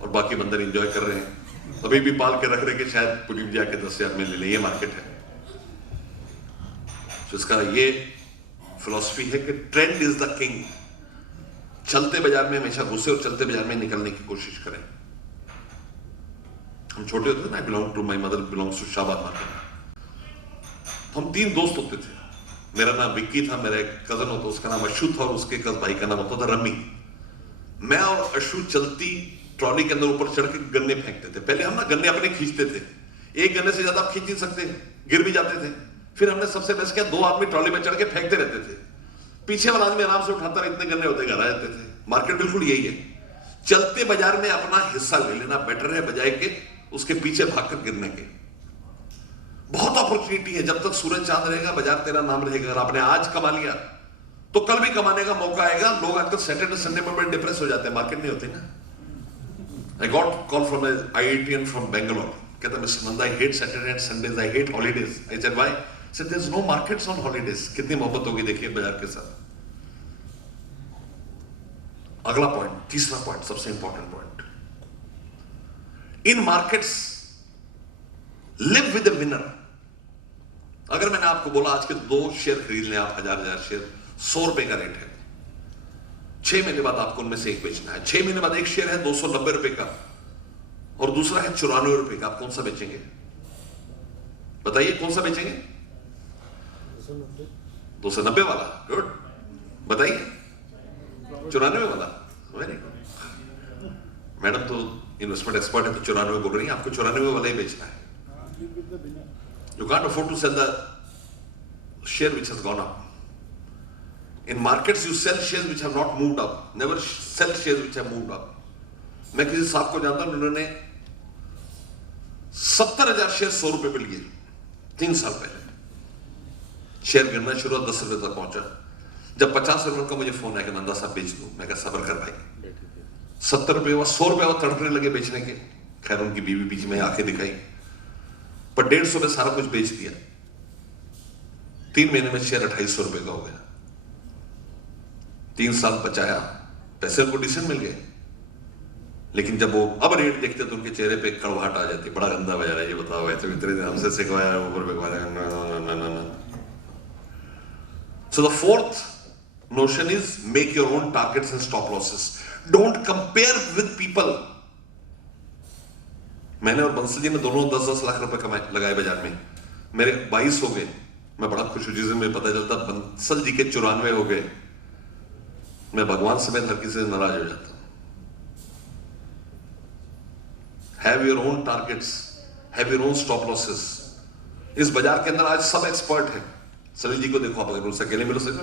और बाकी बंदर एंजॉय कर रहे हैं। अभी भी पाल के रख रहे कि शायद मुनीम जी आके 10,000 में ले ले। ये मार्केट है। तो इसका ये फिलॉसफी है कि ट्रेंड इज द किंग। चलते बाजार में हमेशा घुसे और चलते बाजार में निकलने की कोशिश करें। हम छोटे होते थे ना, belong to, my mother belongs to Shahbad market. हम 3 दोस्त होते थे। मेरा नाम विक्की था, मेरा एक कजन होता, उसका नाम अशु था, और उसके भाई का नाम होता था रमी। मैं और अशु चलती ट्रॉली के अंदर ऊपर चढ़ के गन्ने फेंकते थे। पहले हम ना गन्ने अपने खींचते थे, एक गन्ने से ज्यादा आप खींच नहीं सकते, गिर भी जाते थे। फिर हमने सबसे बेस्ट किया, 2 आदमी ट्रॉली में चढ़ के फेंकते रहते थे, पीछे वाला आदमी आराम से उठाता रहा, इतने गन्ने होते घर आ जाते थे। मार्केट बिल्कुल यही है, चलते बाजार में अपना हिस्सा ले लेना बेटर है बजाय के उसके पीछे भागकर गिरने के। बहुत अपॉर्चुनिटी है, जब तक सूरज चांद रहेगा बाजार तेरा नाम रहेगा। अगर आपने आज कमा लिया तो कल भी कमाने का मौका आएगा। लोग आजकल सैटरडे संडे में बड़े डिप्रेस हो जाते हैं, मार्केट नहीं होती ना। I got call from IITian from Bangalore, कहता mister Nanda I hate Saturday and Sundays, I hate holidays. I said why? Said there is no markets on holidays. कितनी मोहब्बत होगी देखिए बाजार के साथ। अगला पॉइंट, तीसरा पॉइंट, सबसे important point, in markets live with the winner. अगर मैंने आपको बोला आज के 2 शेयर खरीद लें आप, 1000 शेयर, 100 रुपए का रेट है, 6 महीने बाद आपको उनमें से एक बेचना है। 6 महीने बाद एक शेयर है 290 रुपए का और दूसरा है 94 रुपए का, आप कौन सा बेचेंगे? बताइए कौन सा बेचेंगे? 290 वाला। गुड, बताइए 94 वाला। वेरी गुड, मैडम तो इन्वेस्टमेंट एक्सपर्ट है तो 94 बोल रही है, आपको 94 वाला ही बेचना है। You can't afford to sell the share which has gone up. In markets, you sell shares which have not moved up. Never sell shares which have moved up. मैं किसी साहब को जानता हूं, उन्होंने 70,000 शेयर 100 रुपए पे लिए 3 साल पहले। शेयर गिरना शुरू हुआ, 10 रुपए तक पहुंचा। जब 50 रुपए का मुझे फोन आया कि नंदा साहब बेच दो, मैं कहा सब्र कर भाई। 70 रुपए हुआ, 100 रुपए हुआ, तड़पने लगे बेचने के। खैर उनकी बीवी बीच में आके दिखाई, पर 150 में सारा कुछ बेच दिया। 3 महीने में शेयर 2800 रुपए का हो गया। 3 साल बचाया, पैसे उनको डिसेंट मिल गए। लेकिन जब वो अब रेट देखते तो उनके चेहरे पे कड़वाहट आ जाती, बड़ा गंदा बाजार है ये, बताओ ऐसे इतने दिन हमसे सिखवाया, ऊपर बिकवाया। So the fourth notion is make your own targets and stop losses. Don't compare with people. मैंने और बंसल जी ने दोनों 10-10 लाख रुपए कमाए लगाए बाजार में, मेरे 22 हो गए। मैं बड़ा खुश हूं जिस दिन मुझे पता चलता बंसल जी के 94 हो गए, मैं भगवान समेत हर किसी से नाराज हो जाता हूं। Have your own targets, have your own stop losses. इस बाजार के अंदर आज सब एक्सपर्ट है। सलील जी को देखो आप, अगर उनसे अकेले मिलो सकते,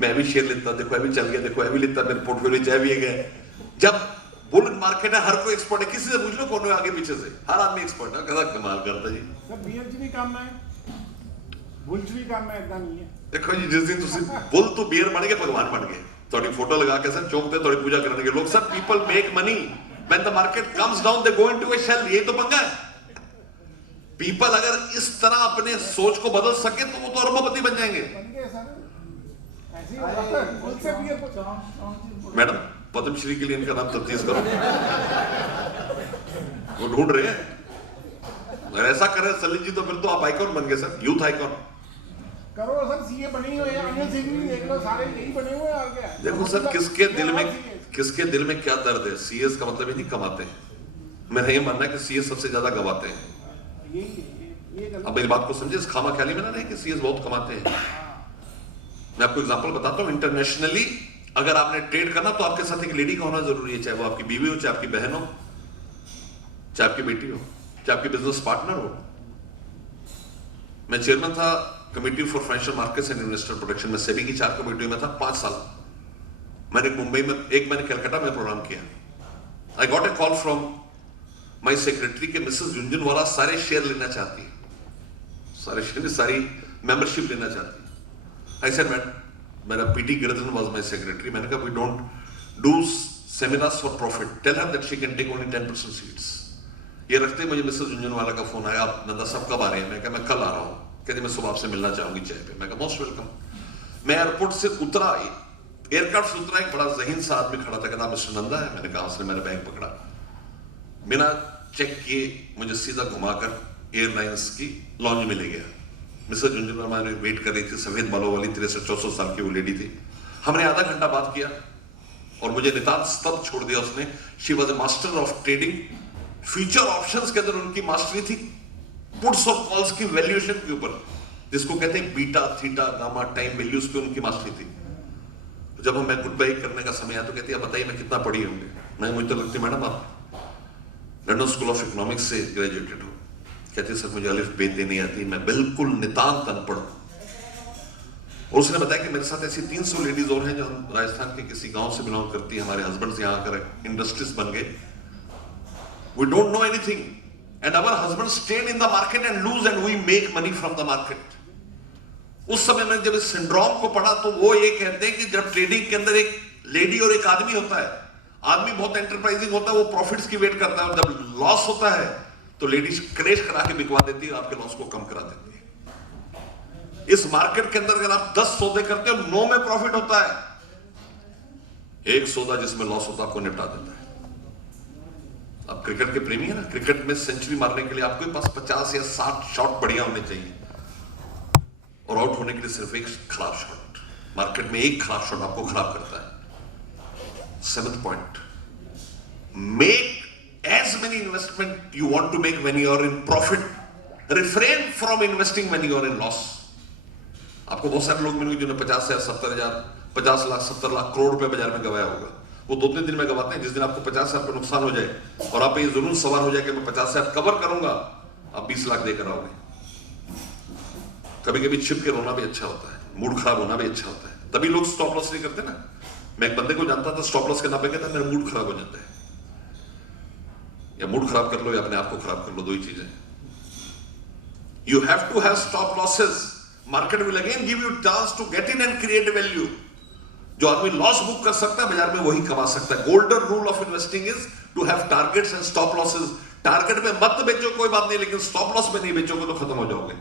मैं भी शेयर लेता, देखो अभी चल गया, देखो अभी लेता, मेरे पोर्टफोलियो चाहे भी गए। जब बुल मार्केट है, हर कोई एक्सपर्ट है, किसी से पूछ लो कौन है आगे पीछे से, हर आदमी एक्सपर्ट है। कहता कमाल करता जी। ਸਰ ਬੀਅਰ ਚ ਵੀ ਕੰਮ ਹੈ, ਬੁੱਲ ਚ ਵੀ ਕੰਮ ਹੈ, ਇਦਾਂ ਨਹੀਂ ਹੈ। देखो जी, जिस दिन तुम बुल तो बियर बन गए, भगवान बन गए। थोड़ी फोटो लगा के सर चौक पे थोड़ी पूजा करने के लोग, sir people make money when the market comes down, they go into a shell. यही तो पंगा है। पीपल अगर इस तरह अपने सोच को बदल सके तो वो तो अरबपति बन जाएंगे। बन गए सर, ऐसे ही होता है। बुल से बीयर को मैडम पद्मश्री के लिए इनका नाम तफ्तीश करो, वो ढूंढ रहे हैं। अगर ऐसा करे सलील जी तो फिर तो आप आइकॉन बन गए सर, यूथ आइकॉन। करो सर, सीए बने ही हुए हैं, अनिल सिंह भी देख लो, सारे यही बने हुए हैं। और क्या है? देखो सर, किसके दिल में क्या दर्द है। सीएस का मतलब ही नहीं कमाते हैं। मेरा ये मानना है कि सीएस सबसे ज्यादा गवाते हैं। अब मेरी बात को समझे, इस खामा ख्याली में ना रहे कि सीएस बहुत कमाते हैं। मैं आपको एग्जांपल बताता हूं। इंटरनेशनली अगर आपने ट्रेड करना तो आपके साथ एक लेडी का होना जरूरी है, चाहे वो आपकी बीवी हो, चाहे आपकी बहन हो, चाहे आपकी बेटी हो, चाहे आपकी बिजनेस पार्टनर हो। मैं चेयरमैन था committee for financial markets and investor protection में, सेबी की 4 कमेटियों में था 5 साल। मैंने मुंबई में, एक मैंने कलकत्ता में प्रोग्राम किया। I got a call from my secretary के मिसेस झुंझुनवाला सारे शेयर लेना चाहती है, सारे शेयर, सारी मेंबरशिप लेना चाहती है। आई सेड मेरा PT Girdhan was my secretary. मैंने कहा we don't do seminars for profit, tell her that she can take only 10% seats. ये रखते ही मुझे मिसेस झुंझुनवाला का फोन आया, आप नंदा साहब कब आ रहे हैं? मैं कहा मैं कल आ रहा हूँ। कहते मैं सुबह आपसे मिलना चाहूंगी चाय पे। मैं कहा मोस्ट वेलकम। मैं एयरपोर्ट से उतरा, एयरक्राफ्ट से उतरा, एक बड़ा जहीन सा आदमी खड़ा था, कहता मिस्टर नंदा है? मैंने कहा उसने मेरा बैग पकड़ा, बिना चेक किए मुझे सीधा घुमाकर एयरलाइंस की लॉन्ज में ले गया। मिसेस झुंझुनवाला ने वेट कर रही थी, सफेद बालों वाली 63-64 साल की वो लेडी थी। हमने आधा घंटा बात किया और मुझे नितांत स्तब्ध छोड़ दिया उसने। She was a master of trading, future options के अंदर उनकी मास्टरी थी, पुट्स और कॉल्स की वैल्यूएशन के ऊपर, जिसको कहते हैं beta, theta, gamma, time values पे उनकी मास्टरी थी। जब हमें गुड बाय करने का समय आया तो कहती है बताइए मैं कितना पढ़ी होंगे? नहीं मुझे तो लगती मैडम आप लंदन स्कूल ऑफ इकोनॉमिक्स से ग्रेजुएटेड हूँ। कहते सर मुझे अलिफ बेते नहीं आती, मैं बिल्कुल नितांत अनपढ़ हूँ। और उसने बताया कि मेरे साथ ऐसी 300 लेडीज और हैं जो हम राजस्थान के किसी गांव से बिलोंग करती हैं, हमारे हस्बैंड यहाँ आकर इंडस्ट्रीज बन गए, we don't know anything and our husband stayed in the market and lose and we make money from the market. उस समय में जब इस सिंड्रोम को पढ़ा तो वो ये कहते हैं कि जब ट्रेडिंग के अंदर एक लेडी और एक आदमी होता है, आदमी बहुत एंटरप्राइजिंग होता है, वो प्रॉफिट्स की वेट करता है, और जब लॉस होता है तो लेडीज क्रैश करा के बिकवा देती है, आपके लॉस को कम करा देती है। इस मार्केट के अंदर अगर आप 10 सौदे करते हो, 9 में प्रॉफिट होता है, एक सौदा जिसमें लॉस होता है आपको निपटा देता है। आप क्रिकेट के प्रेमी है ना, क्रिकेट में सेंचुरी मारने के लिए आपके पास 50 या 60 शॉट बढ़िया होने चाहिए, और आउट होने के लिए सिर्फ एक खराब शॉट, मार्केट में एक खराब शॉट आपको खराब करता है। 7th point, make as many investment you want to make when you are in profit, refrain from investing when you are in loss। आपको बहुत सारे लोग मिलेंगे जिन्होंने 50 से 70 हजार, 50 लाख 70 लाख करोड़ रुपए बाजार में गवाया होगा, वो 2-3 दिन में गवाते हैं। जिस दिन आपको 50 हजार रुपये नुकसान हो जाए और आप ये जरूर सवार हो जाए कि मैं 50 हजार कवर करूंगा, आप 20 लाख देकर आओगे। कभी कभी छिप के रोना भी अच्छा होता है, मूड खराब होना भी अच्छा होता है, तभी लोग स्टॉप लॉस नहीं करते ना। मैं एक बंदे को जानता था, स्टॉप लॉस करना पे कहता मेरा मूड खराब हो जाता है। या मूड खराब कर लो या अपने आप को खराब कर लो, दो ही चीजें। You have to have stop losses, market will again give you chance to get in and create value. जो आदमी लॉस बुक कर सकता है बाजार में वही कमा सकता है। Golden rule of investing is to have targets and stop losses. Target में मत बेचो कोई बात नहीं, लेकिन स्टॉप लॉस में नहीं बेचोगे तो खत्म हो जाओगे।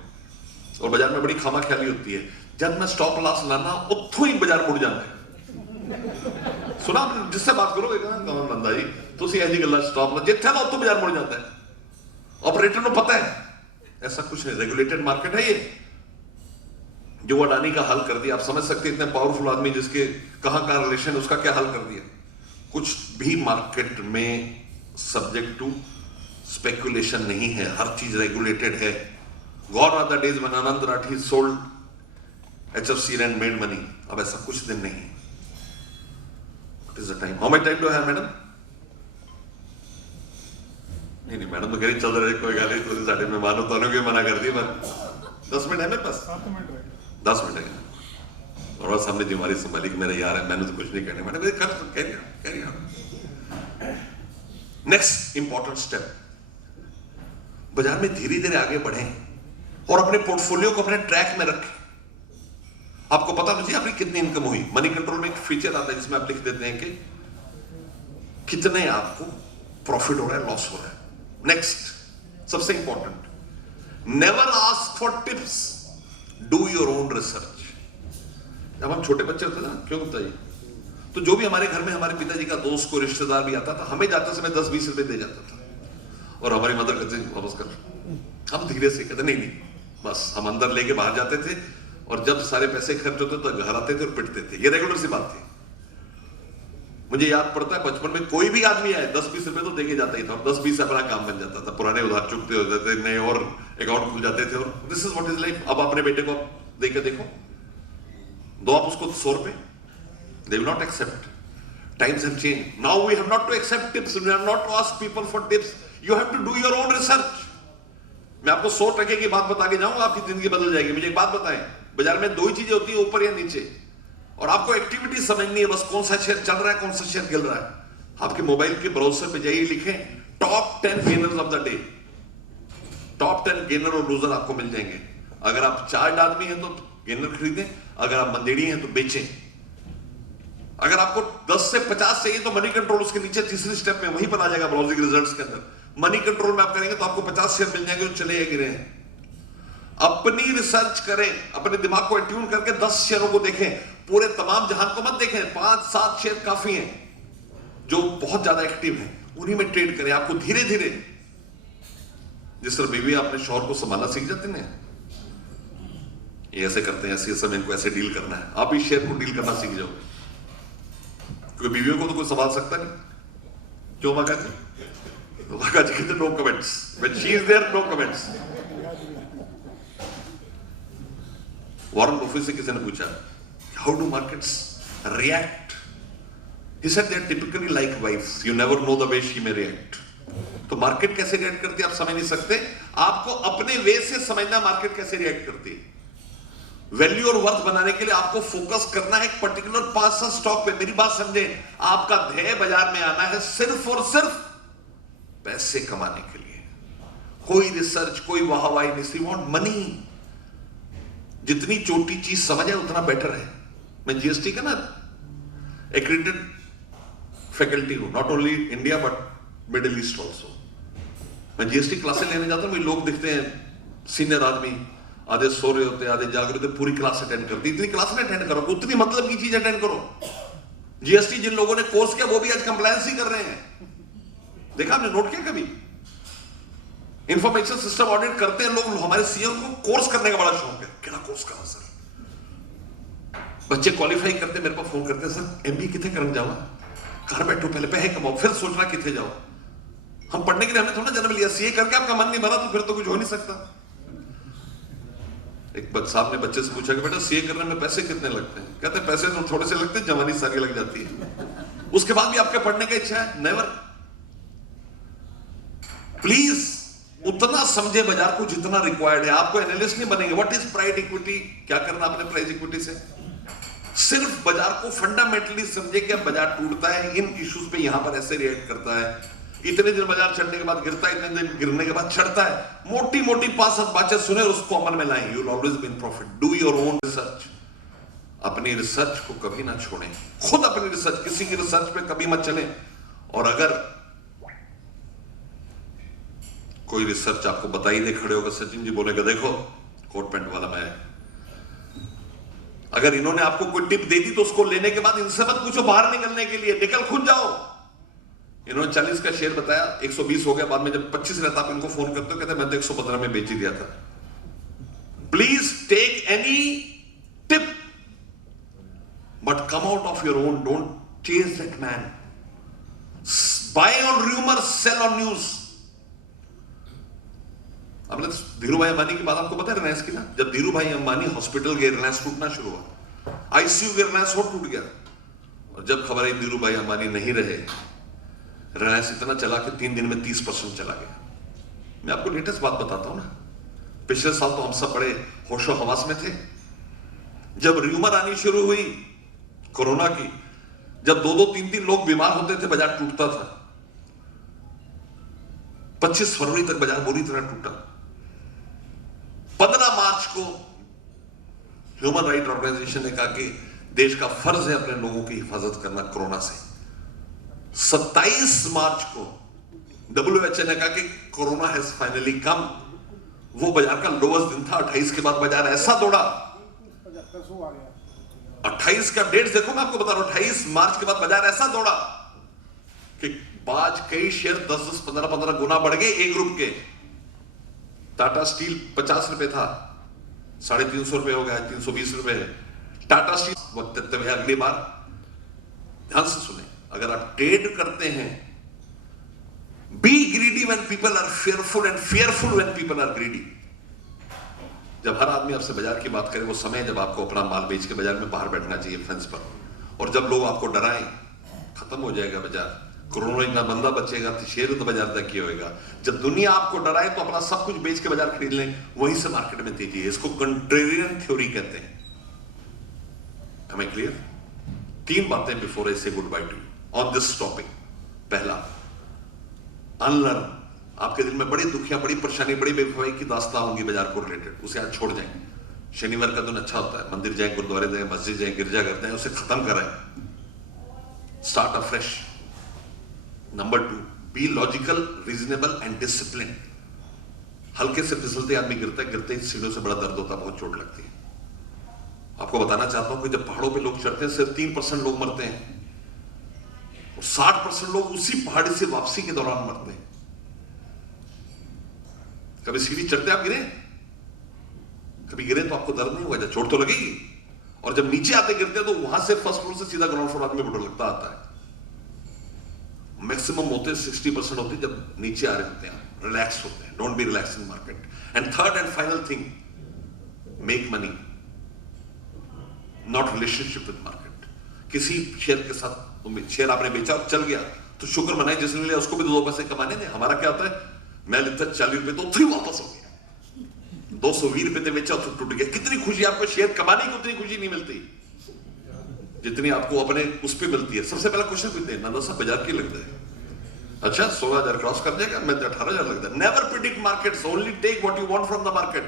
और बाजार में बड़ी खामा ख्याली होती है, जब मैं स्टॉप लॉस लाना उतो ही बाजार मुड़ जाता है। सुना आपने, जिससे बात करोगे नंदा जी तुसी ऐसी गल्ला स्टॉप लॉस जिथे ना उतो बाजार मुड़ जाता है। ऑपरेटर को पता है ऐसा कुछ नहीं, रेगुलेटेड मार्केट है ये। जो अडानी का हल कर दिया, आप समझ सकते इतने पावरफुल आदमी जिसके कहां का रिलेशन, उसका क्या हल कर दिया। कुछ भी मार्केट में सब्जेक्ट टू स्पेकुलेशन नहीं है, हर चीज रेगुलेटेड है। Gone are the days when Anant Rathi sold HFCL and made money। अब ऐसा कुछ दिन नहीं। What is the time? How much time do I have, madam? नहीं मैडम तो कह रही चल रहे, कोई गाल नहीं, तो साढ़े में मानो तो अनुगे मना कर दी। मैं 10 मिनट है मेरे पास, 10 मिनट है। और बस हमने जिम्मेदारी संभाली कि मेरा यार है, मैंने तो कुछ नहीं कहना। मैडम कह रही नेक्स्ट इंपॉर्टेंट स्टेप, बाजार में धीरे धीरे आगे बढ़े और अपने पोर्टफोलियो को अपने ट्रैक में रखें। आपको पता मुझे आपकी कितनी इनकम हुई। मनी कंट्रोल में एक फीचर आता है जिसमें आप लिख देते हैं कि कितने आपको प्रॉफिट हो रहा है, लॉस हो रहा है। नेक्स्ट सबसे important, never ask for tips, do your own research. जब हम छोटे बच्चे होते ना, क्यों बताइए, तो जो भी हमारे घर में हमारे पिताजी का दोस्त को रिश्तेदार भी आता था, हमें जाते समय 10-20 रुपए दे जाता था, और हमारी मदर कहते वापस कर। हम धीरे से कहते नहीं, बस हम अंदर लेके बाहर जाते थे, और जब सारे पैसे खर्च होते तो घर आते थे और पिटते थे। ये रेगुलर सी बात थी। मुझे याद पड़ता है बचपन में कोई भी आदमी आए 10-20 रुपए तो देके जाता ही था, और 10-20 से अपना काम बन जाता था। पुराने उधार चुकते होते थे, नए और अकाउंट खुल जाते थे, और this is what is life. अब अपने बेटे को देके देखो, दो आप उसको 100 रुपए, they will not accept. Times have changed. Now we have not to accept tips. We have not to ask people for tips. You have to do your own research. मैं आपको 100% की बात बता के जाऊंगा, आपकी जिंदगी बदल जाएगी। मुझे एक बात बताएं, बाजार में दो ही चीजें होती है, ऊपर या नीचे, और आपको एक्टिविटी समझनी है। बस कौन सा शेयर चल रहा है, कौन सा शेयर गिर रहा है। आपके मोबाइल के ब्राउजर पे जाइए, लिखें top 10 gainers of the day. Top 10 gainer और लूजर आपको मिल जाएंगे। अगर आप चार्ट आदमी हैं तो गेनर खरीदें, अगर आप मंदेड़ी हैं तो बेचें। अगर आपको 10 से 50 चाहिए तो मनी कंट्रोल उसके नीचे तीसरी स्टेप में वहीं पर आ जाएगा, ब्राउजिंग रिजल्ट्स के अंदर। मनी कंट्रोल में आप करेंगे तो आपको 50 शेयर मिल जाएंगे जो चले या गिरे हैं। अपनी रिसर्च करें, अपने दिमाग को ट्यून करके 10 शेयरों को देखें, पूरे तमाम जहान को मत देखें। 5-7 शेयर काफी हैं जो बहुत ज्यादा एक्टिव हैं, उन्हीं में ट्रेड करें। आपको धीरे धीरे, जिस तरह बीवी अपने शौहर को संभालना सीख जाते हैं, ये ऐसे करते हैं, ऐसे समय इनको ऐसे डील करना है, आप इस शेयर को डील करना सीख जाओगे। क्योंकि बीवियों को तो कोई संभाल सकता नहीं। क्यों माका जी? माका जी कहते no comments, when she is there no comments. Warren Buffett से किसी ने पूछा, how do markets react? He said they are typically like wives, you never know the way she may react. तो मार्केट कैसे रिएक्ट करती है आप समझ नहीं सकते। आपको अपने वे से समझना मार्केट कैसे रिएक्ट करती है। वैल्यू और वर्थ बनाने के लिए आपको फोकस करना है एक पर्टिकुलर 5 स्टॉक पे। मेरी बात समझे, आपका ध्येय बाजार में आना है सिर्फ और सिर्फ पैसे कमाने के लिए। कोई रिसर्च, कोई वाहवाही नहीं, यू वांट मनी। जितनी छोटी चीज समझ है उतना बेटर है। मैं जीएसटी का ना एक्रेडिटेड फैकल्टी हूं, not only India but middle east also. मैं जीएसटी क्लासेस लेने जाता हूं, लोग दिखते हैं सीनियर आदमी, आधे सो रहे होते, आधे जाग रहे होते, पूरी क्लास अटेंड करती। इतनी क्लास में अटेंड करो, उतनी मतलब की चीज अटेंड करो। जीएसटी जिन लोगों ने कोर्स किया वो भी आज कंप्लायंस ही कर रहे हैं। देखा आपने, नोट किया कभी? इंफॉर्मेशन सिस्टम ऑडिट करते हैं लोग। हमारे सीएम को कोर्स करने का बड़ा शौक है। क्या कोर्स करा सर? बच्चे क्वालिफाई करते मेरे पास फोन करते, सर एमबीए कितने करने जाओ, घर बैठो, पहले पैसे कमाओ, फिर सोचना कितने जाओ। हम पढ़ने के लिए हमने थोड़ा जन्म लिया। सीए करके आपका मन नहीं भरा तो फिर तो कुछ हो नहीं सकता। एक साहब ने बच्चे से पूछा कि बेटा सीए करने में पैसे कितने लगते हैं? कहते हैं पैसे तो थोड़े से लगते हैं, जवानी सारी लग जाती है। उसके बाद भी आपके पढ़ने की इच्छा है? नेवर। प्लीज उतना समझे बाजार को जितना रिक्वायर्ड है। आपको एनालिस्ट नहीं बनेंगे। What is price equity? क्या करना आपने प्राइस इक्विटी से? सिर्फ बाजार को फंडामेंटली समझे कि अब बाजार टूटता है, इन इश्यूज पे यहां पर ऐसे रिएक्ट करता है। इतने दिन बाजार चढ़ने के बाद गिरता है, इतने दिन गिरने के बाद चढ़ता है। मोटी मोटी 5-7 बातें सुने और उसको अमल में लाएं। You will always be in profit. Do your own research. अपनी रिसर्च को कभी ना छोड़ें। खुद अपनी रिसर्च, किसी की रिसर्च पे कभी मत चलें। और अगर कोई रिसर्च आपको बताई दे, खड़े होकर सचिन जी बोलेगा देखो कोट पैंट वाला मैं, अगर इन्होंने आपको कोई टिप दे दी तो उसको लेने के बाद इनसे मत पूछो बाहर निकलने के लिए, निकल खुद जाओ। इन्होंने 40 का शेयर बताया, 120 हो गया, बाद में जब 25 रहता आप इनको फोन करते हो, कहते मैं तो 115 में बेच ही दिया था। Please take any tip but come out of your own. Don't chase that man. Buy on rumour, sell on news. आपने धीरू भाई अंबानी की बात आपको पता है रिलायंस की ना? जब धीरू भाई अंबानी हॉस्पिटल गए, रिलायंस टूटना शुरू हुआ। आईसीयू गए, रिलायंस और टूट गया। और जब खबर आई धीरू भाई अंबानी नहीं रहे, रिलायंस इतना चला कि 3 दिन में 30% चला गया। मैं आपको लेटेस्ट बात बताता हूं ना। पिछले साल तो हम सब बड़े होशो हवास में थे जब र्यूमर आनी शुरू हुई कोरोना की। जब 2-2, 3-3 लोग बीमार होते थे, बाजार टूटता था। 25 फरवरी तक बाजार बुरी तरह टूटा। 15 मार्च को ह्यूमन राइट ऑर्गेनाइजेशन ने कहा कि देश का फर्ज है अपने लोगों की हिफाजत करना कोरोना से। 27 मार्च को WHO ने कहा कि कोरोना हैज फाइनली कम। वो बाजार का लोवेस्ट दिन था। 28 के बाद बाजार ऐसा दौड़ा, 28 का डेट देखो, मैं आपको बता रहा हूं। 28 मार्च के बाद बाजार ऐसा दौड़ा कि आज कई शेयर 10-10, 15-15 गुना बढ़ गए एक ग्रुप के। टाटा स्टील 50 रुपए था, 350 रुपए हो गया, 320 रुपए है टाटा स्टील। वक्त देते हुए अगली बार ध्यान से सुने, अगर आप ट्रेड करते हैं, be greedy when people are fearful and fearful when people are greedy. जब हर आदमी आपसे बाजार की बात करे, वो समय जब आपको अपना माल बेच के बाजार में बाहर बैठना चाहिए फेंस पर। और जब लोग आपको डराएं खत्म हो जाएगा बाजार, कोरोना इतना बंदा बचेगा तो शेयर तो बाजार तक ही होएगा। जब दुनिया आपको डराए तो अपना सब कुछ बेच के बाजार खरीद लें, वहीं से मार्केट में तेजी है। इसको कंट्रेरियन थ्योरी कहते हैं। हमें क्लियर? 3 बातें बिफोर आई से good by two you on this topic. पहला, अनलर्न। आपके दिल में बड़ी दुखियां, बड़ी परेशानी, बड़ी बेवफाई की दास्तां होंगी बाजार को रिलेटेड, उसे आज छोड़ जाएं। शनिवार का दिन अच्छा होता है, मंदिर जाएं, गुरुद्वारे जाएं, मस्जिद जाएं, गिरजाघर जाएं, उसे खत्म कराएं। Start afresh. Number 2, be logical, reasonable and discipline. हल्के से फिसलते आदमी गिरता है, गिरते ही सीढ़ियों से बड़ा दर्द होता है, बहुत चोट लगती है। आपको बताना चाहता हूं कि जब पहाड़ों पे लोग चढ़ते हैं सिर्फ 3% लोग मरते हैं और 60% लोग उसी पहाड़ी से वापसी के दौरान मरते हैं। कभी सीढ़ी चढ़ते आप गिरे? कभी गिरे तो आपको दर्द नहीं होगा, चोट तो लगेगी। और जब नीचे आते गिरते हैं तो वहां से फर्स्ट फ्लोर से सीधा ग्राउंड फ्लोर आदमी बुढ़ा लगता आता है। मैक्सिमम होते हैं 60% होते हैं जब नीचे आ रहे होते हैं, रिलैक्स होते हैं। Don't be relax in market. And third and final thing, make money, not relationship with market. किसी शेयर के साथ शेयर आपने बेचा और चल गया तो तो शुक्र मनाए जिसने लिया, उसको भी तो 2 पैसे कमाने ने। हमारा क्या होता है, मैं लेता 40 रुपए तो उतनी वापस हो गया, 220 रुपए से बेचा तो टूट गया। कितनी खुशी आपको शेयर कमाने की उतनी खुशी नहीं मिलती जितनी आपको अपने उस पे मिलती है। सबसे पहला क्वेश्चन पूछते हैं, नंदा साहब बाजार की लगता है? अच्छा 16,000 क्रॉस कर जाएगा, मैं 18,000 लगता है। Never predict markets, only take what you want from the market.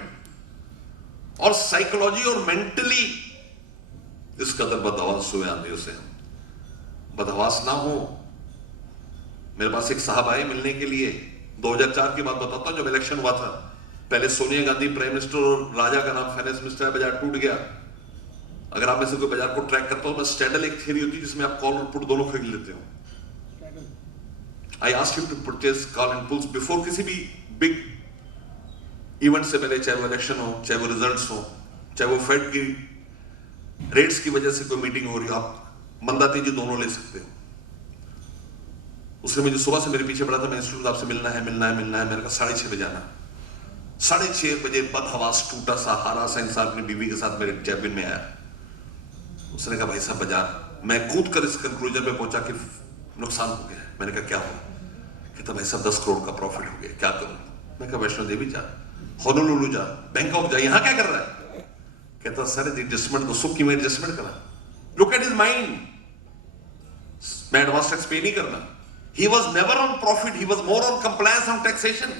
और साइकोलॉजी और मेंटली इस कदर बदहवास हुए आंधियों से, बदहवास ना हो। मेरे पास एक साहब आए मिलने के लिए, 2004 की बात बताता हूं, जब इलेक्शन हुआ था। पहले सोनिया गांधी प्राइम मिनिस्टर और राजा का नाम फाइनेंस मिनिस्टर है, बाजार टूट गया। अगर आप में से कोई बाजार को ट्रैक करता हो, मैं स्टैडल एक थियरी होती है जिसमें आप कॉल और पुट दोनों खरीद लेते हो। I asked you to purchase call and puts before किसी भी बिग इवेंट से पहले, चाहे वो इलेक्शन हो, चाहे वो रिजल्ट्स हो, चाहे वो फेड की रेट्स की वजह से कोई मीटिंग हो रही हो, आप मंदा तेजी दोनों ले सकते हो। उसने मुझे सुबह से मेरे पीछे पड़ा था, मैं इंस्टीट्यूट आपसे मिलना है। मैंने कहा 6:30 बजे आना। 6:30 बजे बदहवास टूटा सा हारा सा इंसान अपनी बीवी के साथ मेरे कैबिन में आया। उसने कहा भाई साहब बाजार, मैं कूद कर इस कंक्लूजन पे पहुंचा कि नुकसान हो गया। मैंने कहा क्या हुआ? कहता भाई साहब 10 करोड़ का प्रॉफिट हो गया, क्या करूं? मैं कहा वैष्णो देवी जा, होनोलुलु जा, बैंकॉक जा, यहां क्या कर रहा है? कहता सर एडजस्टमेंट, सुख की मैं एडजस्टमेंट करा। लुक एट हिज माइंड, मैं एडवांस टैक्स पे नहीं करना। He was never on profit, he was more on compliance on taxation.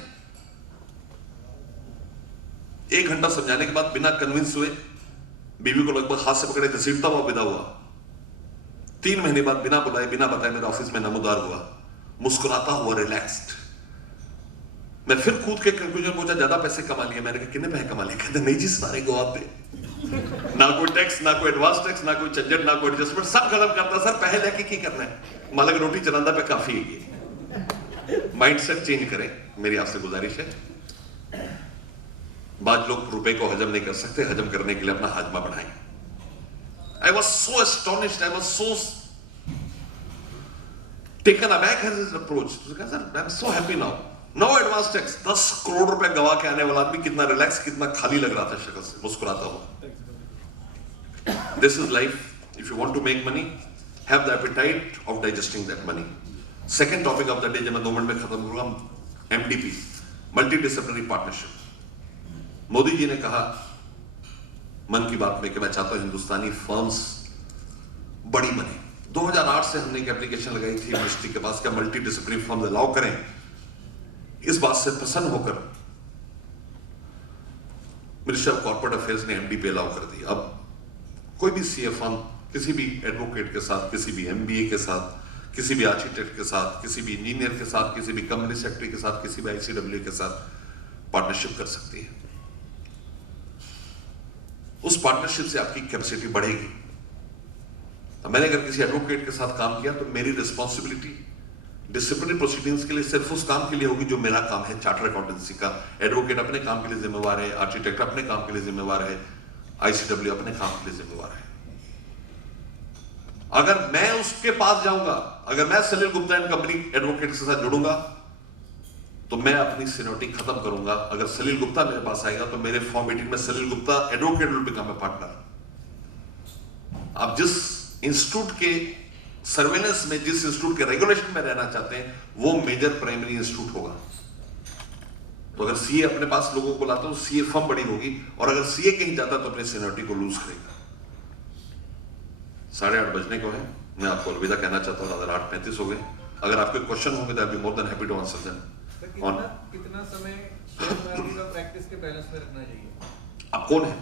1 घंटा समझाने के बाद बिना कन्विंस हुए बीवी को लगभग हाथ से पकड़े घसीटता हुआ विदा हुआ। 3 महीने बाद बिना बुलाए बिना बताए मेरे ऑफिस में नमूदार हुआ, मुस्कुराता हुआ, रिलैक्स्ड। मैं फिर कूद के कंक्लूजन पहुंचा, ज्यादा पैसे कमा लिए। मैंने कहा कितने पैसे कमा लिए? कहते नहीं जी सारे गवा दे, ना कोई टैक्स, ना कोई एडवांस टैक्स, ना कोई झंझट, ना कोई एडजस्टमेंट, सब खत्म करता। सर पहले लेके की करना है, मालक रोटी चलांदा पे काफी है। माइंडसेट चेंज करें, मेरी आपसे गुजारिश है। बाद लोग रुपए को हजम नहीं कर सकते, हजम करने के लिए अपना हाजमा बढ़ाएं। I was so astonished, I was so taken aback at his approach. Sir, I'm so happy now. No advance tax. 10 crore रुपए गवा के आने वाला आदमी कितना रिलैक्स, कितना खाली लग रहा था शक्ल से, मुस्कुराता हुआ। This is life. If you want to make money, have the appetite of digesting that money. Second topic of the day, जो मैं 2 मिनट में खत्म करूंगा, MDP, multidisciplinary partnership. Modi ji ने कहा मन की बात में कि मैं चाहता हूं हिंदुस्तानी फर्म्स बड़ी बने। 2008 से हमने एक एप्लीकेशन लगाई थी मिनिस्ट्री के पास, क्या मल्टी डिसिप्लिनरी फर्म्स अलाउ करें। इस बात से प्रसन्न होकर मिनिस्टर ऑफ कॉर्पोरेट अफेयर्स ने MDP अलाउ कर दी। अब कोई भी CA फर्म किसी भी एडवोकेट के साथ, किसी भी MBA के साथ, किसी भी आर्किटेक्ट के साथ, किसी भी इंजीनियर के साथ, किसी भी कंपनी सेक्रेटरी के साथ, किसी भी ICW के साथ पार्टनरशिप कर सकती है। उस पार्टनरशिप से आपकी कैपेसिटी बढ़ेगी। अब मैंने अगर किसी एडवोकेट के साथ काम किया तो मेरी रिस्पॉन्सिबिलिटी डिसिप्लिनरी प्रोसीडिंग्स के लिए सिर्फ उस काम के लिए होगी जो मेरा काम है, चार्टर अकाउंटेंसी का। एडवोकेट अपने काम के लिए जिम्मेवार है, आर्किटेक्ट अपने काम के लिए जिम्मेवार है, ICW अपने काम के लिए जिम्मेवार है। अगर मैं उसके पास जाऊंगा, अगर मैं सलील गुप्ता एंड कंपनी एडवोकेट के साथ जुड़ूंगा तो मैं अपनी सीनियरिटी खत्म करूंगा। अगर सलील गुप्ता मेरे पास आएगा तो मेरे फॉर्म मीटिंग में Salil Gupta advocate will become a partner. आप जिस इंस्टीट्यूट के सर्वेलेंस में, जिस इंस्टीट्यूट के रेगुलेशन में रहना चाहते हैं, वो मेजर प्राइमरी इंस्टीट्यूट होगा। तो अगर CA अपने पास लोगों को लाता है तो CA फर्म बड़ी होगी, और अगर CA कहीं जाता तो अपनी सीनियरिटी को लूज करेगा। 8:30 बजने को है, मैं आपको अलविदा कहना चाहता हूँ। 8:35 हो गए। अगर आपके क्वेश्चन होंगे तो I be more than happy to answer them. कितना समय शेयर मार्केट और प्रैक्टिस के बैलेंस में रखना चाहिए? आप कौन है?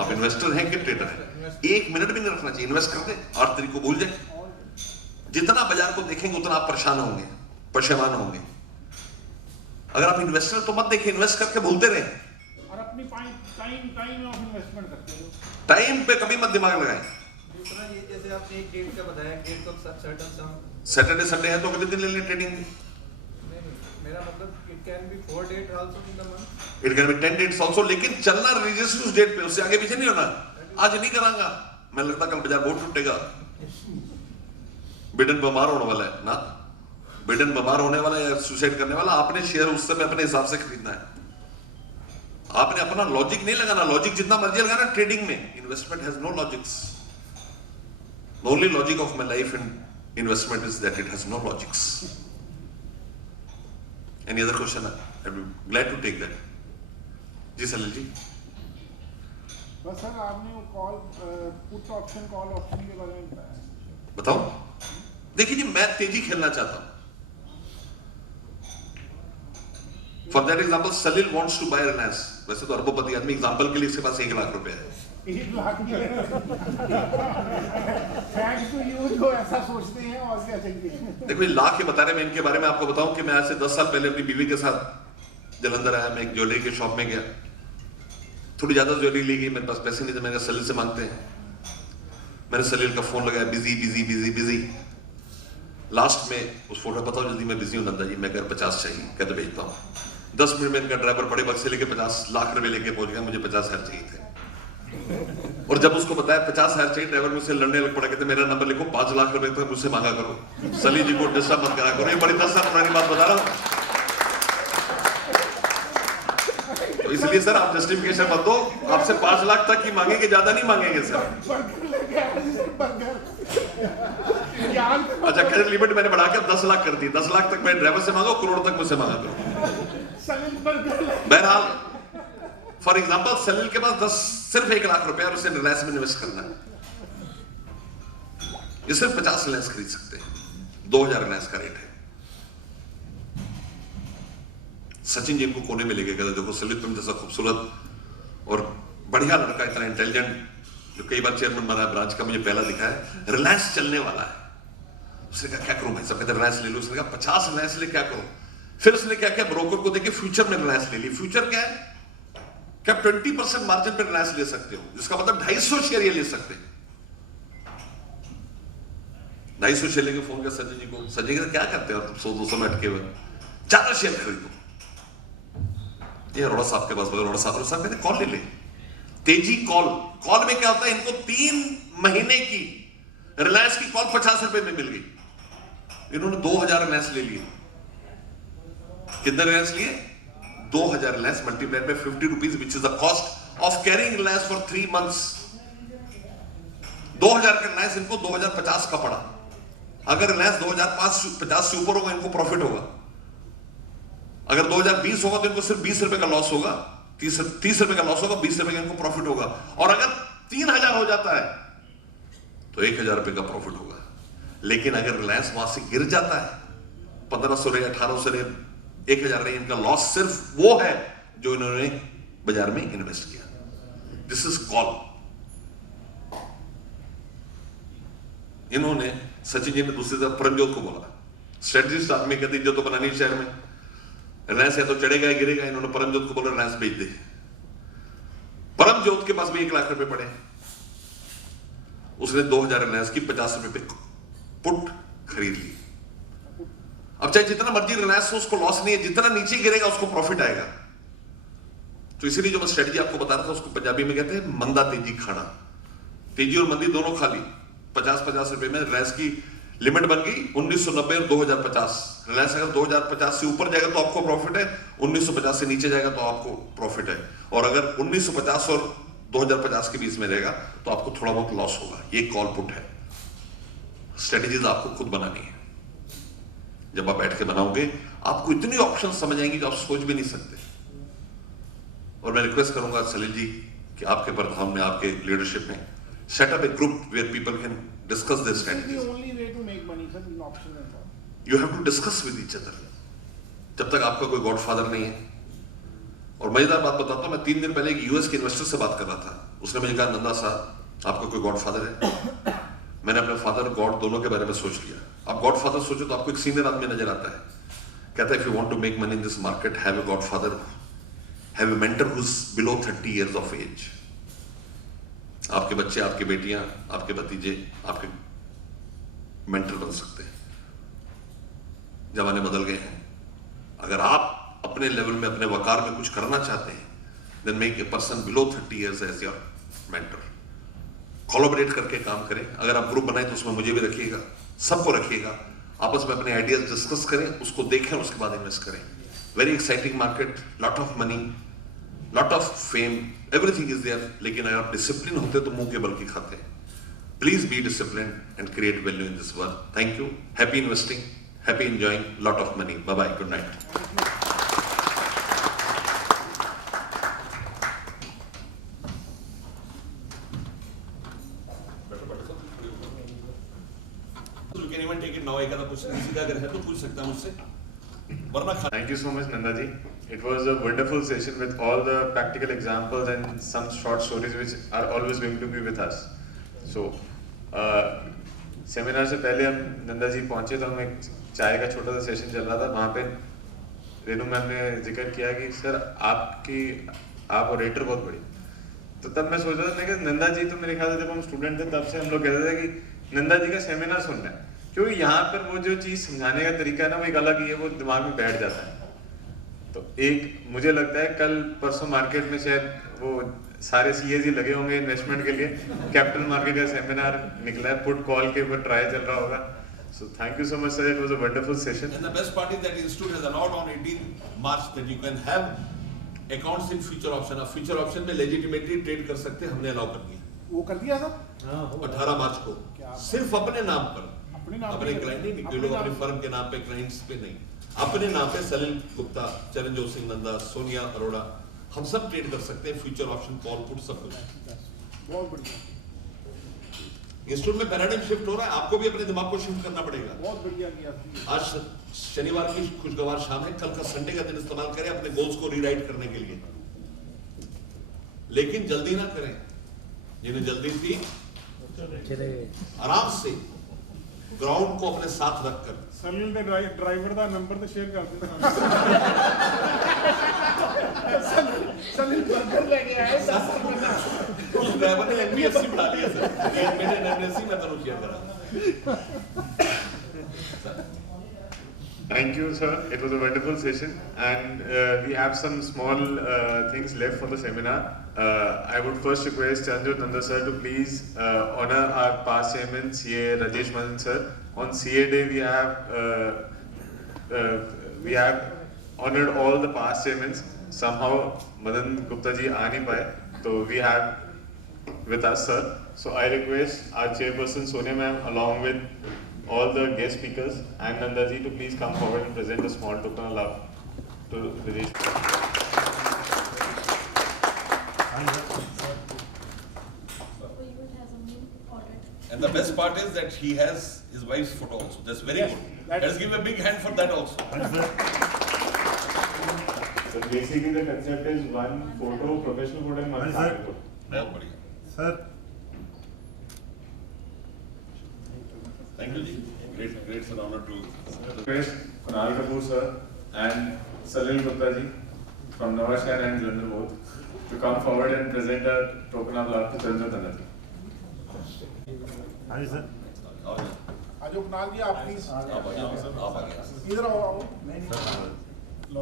आप इन्वेस्टर हैं कि ट्रेडर हैं? 1 मिनट भी नहीं रखना चाहिए। इन्वेस्ट कर दे, 8 तारीख को भूल जाए। जितना बाजार को देखेंगे उतना आप परेशान होंगे, परेशान होंगे। अगर आप इन्वेस्टर तो मत देखिए, इन्वेस्ट करके भूलते रहे और अपनी टाइम ऑफ इन्वेस्टमेंट करते हो। टाइम पे कभी मत दिमाग लगाएं। दूसरा ये, जैसे आपने एक डेट का बताया, date of certain sum, Saturday Sunday है तो अगले दिन ले लें ट्रेडिंग में। मेरा मतलब it can be 4 date also in the month, it can be 10 dates also, लेकिन चलना रिलीजियस उस डेट पे, उससे आगे पीछे नहीं होना। आज नहीं करांगा, मैं लगता कल बाजार बहुत टूटेगा। बिडेन बीमार होने वाला है ना, बिडेन बीमार होने वाला है या सुसाइड करने वाला। आपने शेयर उस समय अपने हिसाब से खरीदना है। आपने अपना लॉजिक नहीं लगाना। लॉजिक जितना मर्जी लगाना ट्रेडिंग में, investment has no logics. The only logic of my life in investment is that it has no logics. Any other question? I'd be glad to take that. जी सलील जी। बस सर आपने वो call put option call option के बारे में बताया। बताओ। देखिए जी, मैं तेजी खेलना चाहता हूं। For that example, Salil wants to buy Reliance. वैसे तो अरबोपति आदमी, एग्जाम्पल के लिए इसके पास 1 लाख रुपए है। 1 लाख थैंक्स टू यू जो ऐसा सोचते हैं, और क्या चाहिए। देखो ये लाख के बता रहे, मैं इनके बारे में आपको बताऊं कि मैं आज से 10 साल पहले अपनी बीवी के साथ जलंधर आया। मैं एक ज्वेलरी के शॉप में गया, थोड़ी ज्यादा ज्वेलरी ली गई, मेरे पास पैसे नहीं थे। मैंने सलील से मांगते हैं। मैंने सलील का फोन लगाया, busy busy busy busy. Last में उस फोन में, बताओ जल्दी मैं बिजी हूं नंदा जी, मैं कह 50 चाहिए, कहते भेजता हूं। 10 मिनट में इनका ड्राइवर बड़े बक्से लेके 50 लाख रुपए लेके पहुंच गया। मुझे 50,000 चाहिए थे। और जब उसको बताया 50,000 चाहिए, ड्राइवर मुझसे लड़ने लग पड़ा। कहते मेरा नंबर लिखो, 5 लाख रुपए तो मुझसे मांगा करो, सलील जी को डिस्टर्ब मत करा करो। ये बड़ी 10 साल पुरानी बात बता रहा हूं। तो इसलिए सर आप जस्टिफिकेशन मत दो, आपसे 5 लाख तक ही मांगेंगे, ज्यादा नहीं मांगेंगे सर। अच्छा क्रेडिट लिमिट मैंने बढ़ा के 10 लाख कर दी। 10 लाख तक मैं ड्राइवर से मांगा, करोड़ तक मुझसे मांगा करो। बहरहाल फॉर एग्जाम्पल सलील के पास सिर्फ 1 लाख रुपए और उसे रिलायंस में इन्वेस्ट करना है। ये सिर्फ 50 रिलायंस खरीद सकते हैं। 2000 रिलायंस का रेट है। सचिन जी इनको कोने में लेके गए, देखो सलील तुम जैसा खूबसूरत और बढ़िया लड़का, इतना इंटेलिजेंट, जो कई बार चेयरमैन बना है ब्रांच का, मुझे पहला दिखा है, रिलायंस चलने वाला है। उसने कहा क्या करूं भाई साहब? कहते रिलायंस ले लो। उसने कहा 50 रिलायंस ले क्या करो? फिर उसने क्या किया, ब्रोकर को देके फ्यूचर में रिलायंस ले ली। फ्यूचर क्या है? क्या 20% मार्जिन पे रिलायंस ले सकते हो, जिसका मतलब 250 शेयर ये ले सकते हैं। 250 शेयर लेके फोन किया सचिन जी को। सचिन जी क्या करते हो तुम 100-200 में अटके हुए? ज्यादा शेयर खरीदो। ये अरोड़ा साहब के पास, अरोड़ा साहब कहते कॉल ले ले, तेजी कॉल। कॉल में क्या होता है, इनको 3 महीने की रिलायंस की कॉल 50 रुपए में मिल गई। इन्होंने 2000 रिलायंस ले लिए। कितने रिलायंस लिए? 2000 Reliance multiplied by 50 rupees, which is the cost of carrying Reliance for 3 months. 2000 का रिलायंस इनको 2050 का पड़ा। अगर रिलायंस 2050 से ऊपर होगा, इनको प्रॉफिट होगा। अगर 2020 होगा तो इनको सिर्फ 20 रुपए का लॉस होगा, 30 रुपए का लॉस होगा, 20 रुपए का इनको प्रॉफिट होगा। और अगर 3000 हो जाता है तो 1000 रुपए का प्रॉफिट होगा। लेकिन अगर रिलायंस वहां से गिर जाता है, 1500 रहे, 1800 रहे, 1000 रहे, इनका लॉस सिर्फ वो है जो इन्होंने बाजार में इन्वेस्ट किया। This is call. इन्होंने सचिन जी ने दूसरी तरफ परमजोत को बोला, स्ट्रेटजिस्ट आदमी कहते इज्जत तो बनानी शहर में, रिलायंस या तो चढ़ेगा या गिरेगा। इन्होंने परमजोत को बोला रिलायंस बेच दे। परमजोत के पास भी 1 लाख रुपए पड़े। उसने 2000 रिलायंस की 50 रुपए पे पुट खरीद ली। अब चाहे जितना मर्जी रिलायंस हो, उसको लॉस नहीं है, जितना नीचे गिरेगा उसको प्रॉफिट आएगा। तो इसीलिए जो मैं स्ट्रेटजी आपको बता रहा था, उसको पंजाबी में कहते हैं मंदा तेजी खाना। तेजी और मंदी दोनों खा ली। 50-50 रुपए में रिलायंस की लिमिट बन गई 1990 और 2050। रिलायंस अगर 2050 से ऊपर जाएगा तो आपको प्रॉफिट है, 1950 से नीचे जाएगा तो आपको प्रॉफिट है। और अगर 1950 और 2050 के बीच में रहेगा तो आपको थोड़ा बहुत लॉस होगा। ये कॉल पुट है। स्ट्रेटजीज आपको खुद बनानी है। जब आप बैठ के बनाओगे, आपको इतनी ऑप्शन समझ आएंगी जो आप सोच भी नहीं सकते। और मैं रिक्वेस्ट करूंगा सलील जी कि आपके प्रधान में, आपके लीडरशिप में set up a group where people can discuss this strategy. You have to discuss with each other. जब तक आपका कोई गॉडफादर नहीं है। और मजेदार बात बताता हूं, मैं 3 दिन पहले एक यूएस के इन्वेस्टर से बात कर रहा था। उसने मुझे कहा नंदा साहब आपका कोई गॉडफादर है? मैंने अपने फादर गॉड दोनों के बारे में सोच लिया। आप गॉडफादर सोचो तो आपको एक सीनियर आदमी नजर आता है। कहता है if you want to make money in this market, have a godfather, have a mentor who is below 30 years of age. आपके बच्चे, आपकी बेटियां, आपके भतीजे आपके मेंटर बन सकते हैं। जमाने बदल गए हैं। अगर आप अपने लेवल में, अपने वकार में कुछ करना चाहते हैं, then make a person below 30 years age your mentor. Collaborate करके काम करें। अगर आप ग्रुप बनाए तो उसमें मुझे भी रखिएगा, सबको रखिएगा। आपस में अपने आइडियाज डिस्कस करें, उसको देखें, उसके बाद इन्वेस्ट करें। Very exciting market, lot of money, lot of fame, everything is there. लेकिन अगर आप डिसिप्लिन होते तो मुंह के बल की खाते हैं। Please be disciplined and create value in this world. Thank you. Happy investing, happy enjoying, lot of money. Bye-bye. Good night. You can even take it now. एक आधा क्वेश्चन सीधा अगर है तो पूछ सकता है मुझसे. वरना Thank you so much, Nanda ji. It was a wonderful session with all the practical examples and some short stories which are always going to be with us. So, seminar से पहले हम नंदा जी पहुंचे तो हम एक चाय का छोटा सा सेशन चल रहा था. वहाँ पे रेनू मैम ने जिक्र किया कि सर आप ऑरेटर बहुत बड़ी. तो तब मैं सोच रहा था कि नंदा जी तो मेरे ख्याल से जब हम स्टूडेंट थे तब से हम लोग कहते थे कि नंदा जी का सेमिनार सुनना है, क्योंकि यहाँ पर वो जो चीज़ समझाने का तरीका है ना वो एक अलग ही है, वो दिमाग में बैठ जाता है. तो एक मुझे लगता है कल परसों मार्केट में शायद वो सारे सीएजी लगे होंगे इन्वेस्टमेंट के लिए. कैपिटल मार्केट का सेमिनार निकला है, पुट कॉल के ऊपर ट्राई चल रहा होगा. So thank you so much, sir. It was a wonderful session. And the best part is that the institute has allowed on 18 March that you can have accounts in future option. अब future option में legitimately trade कर सकते हैं, हमने allow कर दिया. वो कर दिया सर? 18 मार्च को सिर्फ अपने नाम पर, अपने क्लाइंट नहीं, कोई लोग अपनी फर्म के नाम पे, क्लाइंट्स पे नहीं, अपने नाम पे सलिल गुप्ता, चरणजोत सिंह नंदा, सोनिया अरोड़ा, हम सब ट्रेड कर सकते हैं. फ्यूचर ऑप्शन, कॉल पुट सब कुछ. बहुत बढ़िया. इंस्टीट्यूट में पैराडाइम शिफ्ट हो रहा है, आपको भी अपने दिमाग को शिफ्ट करना पड़ेगा. बहुत बढ़िया किया. आज शनिवार की खुशगवार शाम है, कल का संडे का दिन इस्तेमाल करें अपने गोल्स को रीराइट करने के लिए. लेकिन जल्दी ना करें. जिन्हें जल्दी थी आराम से ग्राउंड को अपने साथ रखकर. सलील ने ड्राइवर का नंबर तो शेयर कर देना. सलील बर्गर लेके आए 10 रुपए का. उस ड्राइवर ने एनबीएफसी बढ़ा लिया सर. मेरे एनबीएफसी में तो शेयर करा. Thank you, sir. It was a wonderful session, and we have some small things left for the seminar. I would first request Chandrajot Nanda sir to please honor our past chairman, CA Rajesh Madan sir. On CA day, we have honored all the past chairmen. Somehow Madan Gupta ji aa nahi paye, so we have with us sir. So I request our chairperson Sonia ma'am along with all the guest speakers and Nanda ji to please come forward and present a small token of love to Rajesh. And the best part is that he has his wife's photo also. That's very Yes, good. that Let's give a big hand for that also. So basically the concept is one photo, professional photo and one family photo. बहुत बढ़िया. Sir Thank you ji. Great sir, honor to. Request Kunal Kapoor sir and Salil Gupta ji from Navashkar and London both to come forward and present a token of love to Chandrajot Nanda ji. हाँ जी sir. आओ जी. आज कुणाल जी आप please आप आ जाओ sir. आप आ गए. इधर आओ.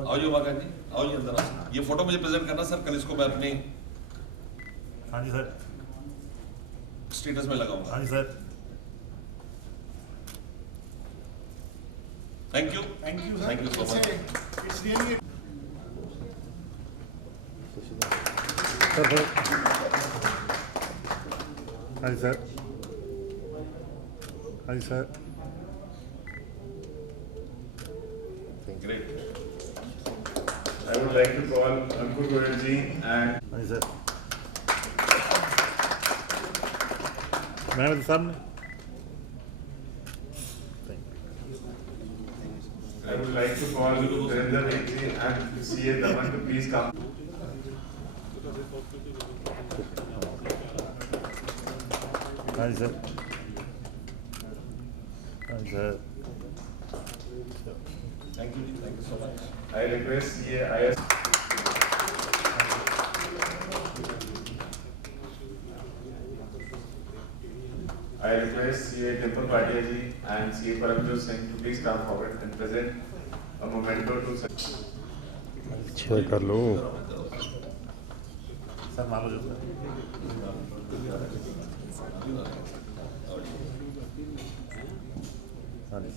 आओ जी वाका जी. आओ जी अंदर आओ. ये फोटो मुझे प्रेजेंट करना सर. कल इसको मैं अपने हाँ जी सर. स्टेटस में लगाऊंगा. हाँ जी sir. Thank you. Thank you sir. Thank you so much. It's really sir हाँ जी सर. हाँ जी sir. Great. I would like to call Ankur Goyal ji and हाँ जी सर. मैम साहब ने I would like to call Virendra Naik ji and CA Daman to please come. हाँ जी sir. हाँ जी sir. Thank you. Thank you so much. I request CA IS. I request CA Dimple Bhatia ji and CA Paramjot Singh to please come forward and present a memento to छः कर लो sir. मान लो sir. हाँ जी.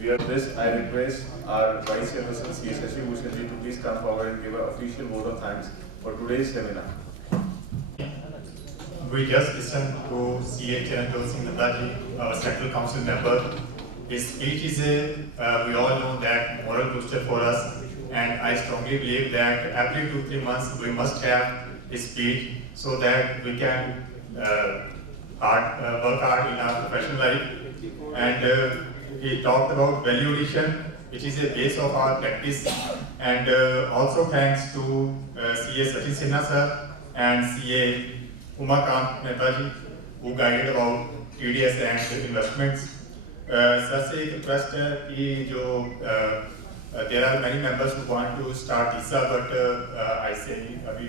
We are this. I request our Vice Chairperson C. Shashi Bhushan ji to please come forward and give an official vote of thanks for today's seminar. We just listened to CA Chiranjot Singh Nandaji, our Central Council member. His speech is we all know that moral booster for us, and I strongly believe that every 2-3 months we must have his speech so that we can work hard in our professional life. And he talked about value addition, which is a base of our practice. And also thanks to CA Sachin Sinha sir and CA Umakant Mehta who guided about TDS and investments. Sir से एक request है कि जो there are many members who want to start ISA, but I say अभी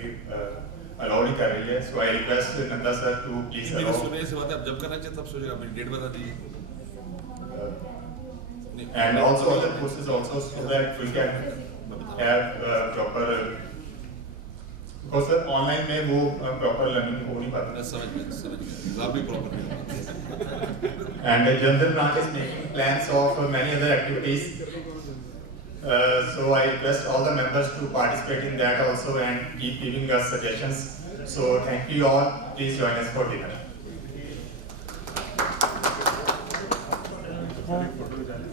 allow नहीं कर रही है. So I request Nanda sir to please allow. सुनिए इस बात आप जब करना चाहिए तब सोचिए, अपनी डेट बता दीजिए. And also other courses also, so that we can have proper, because sir online में वो proper learning हो नहीं पाता. समझ गया एग्जाम भी प्रॉपर नहीं. And the general branch is making plans of many other activities. So I request all the members to participate in that also and keep giving us suggestions. So thank you all. Please join us for dinner.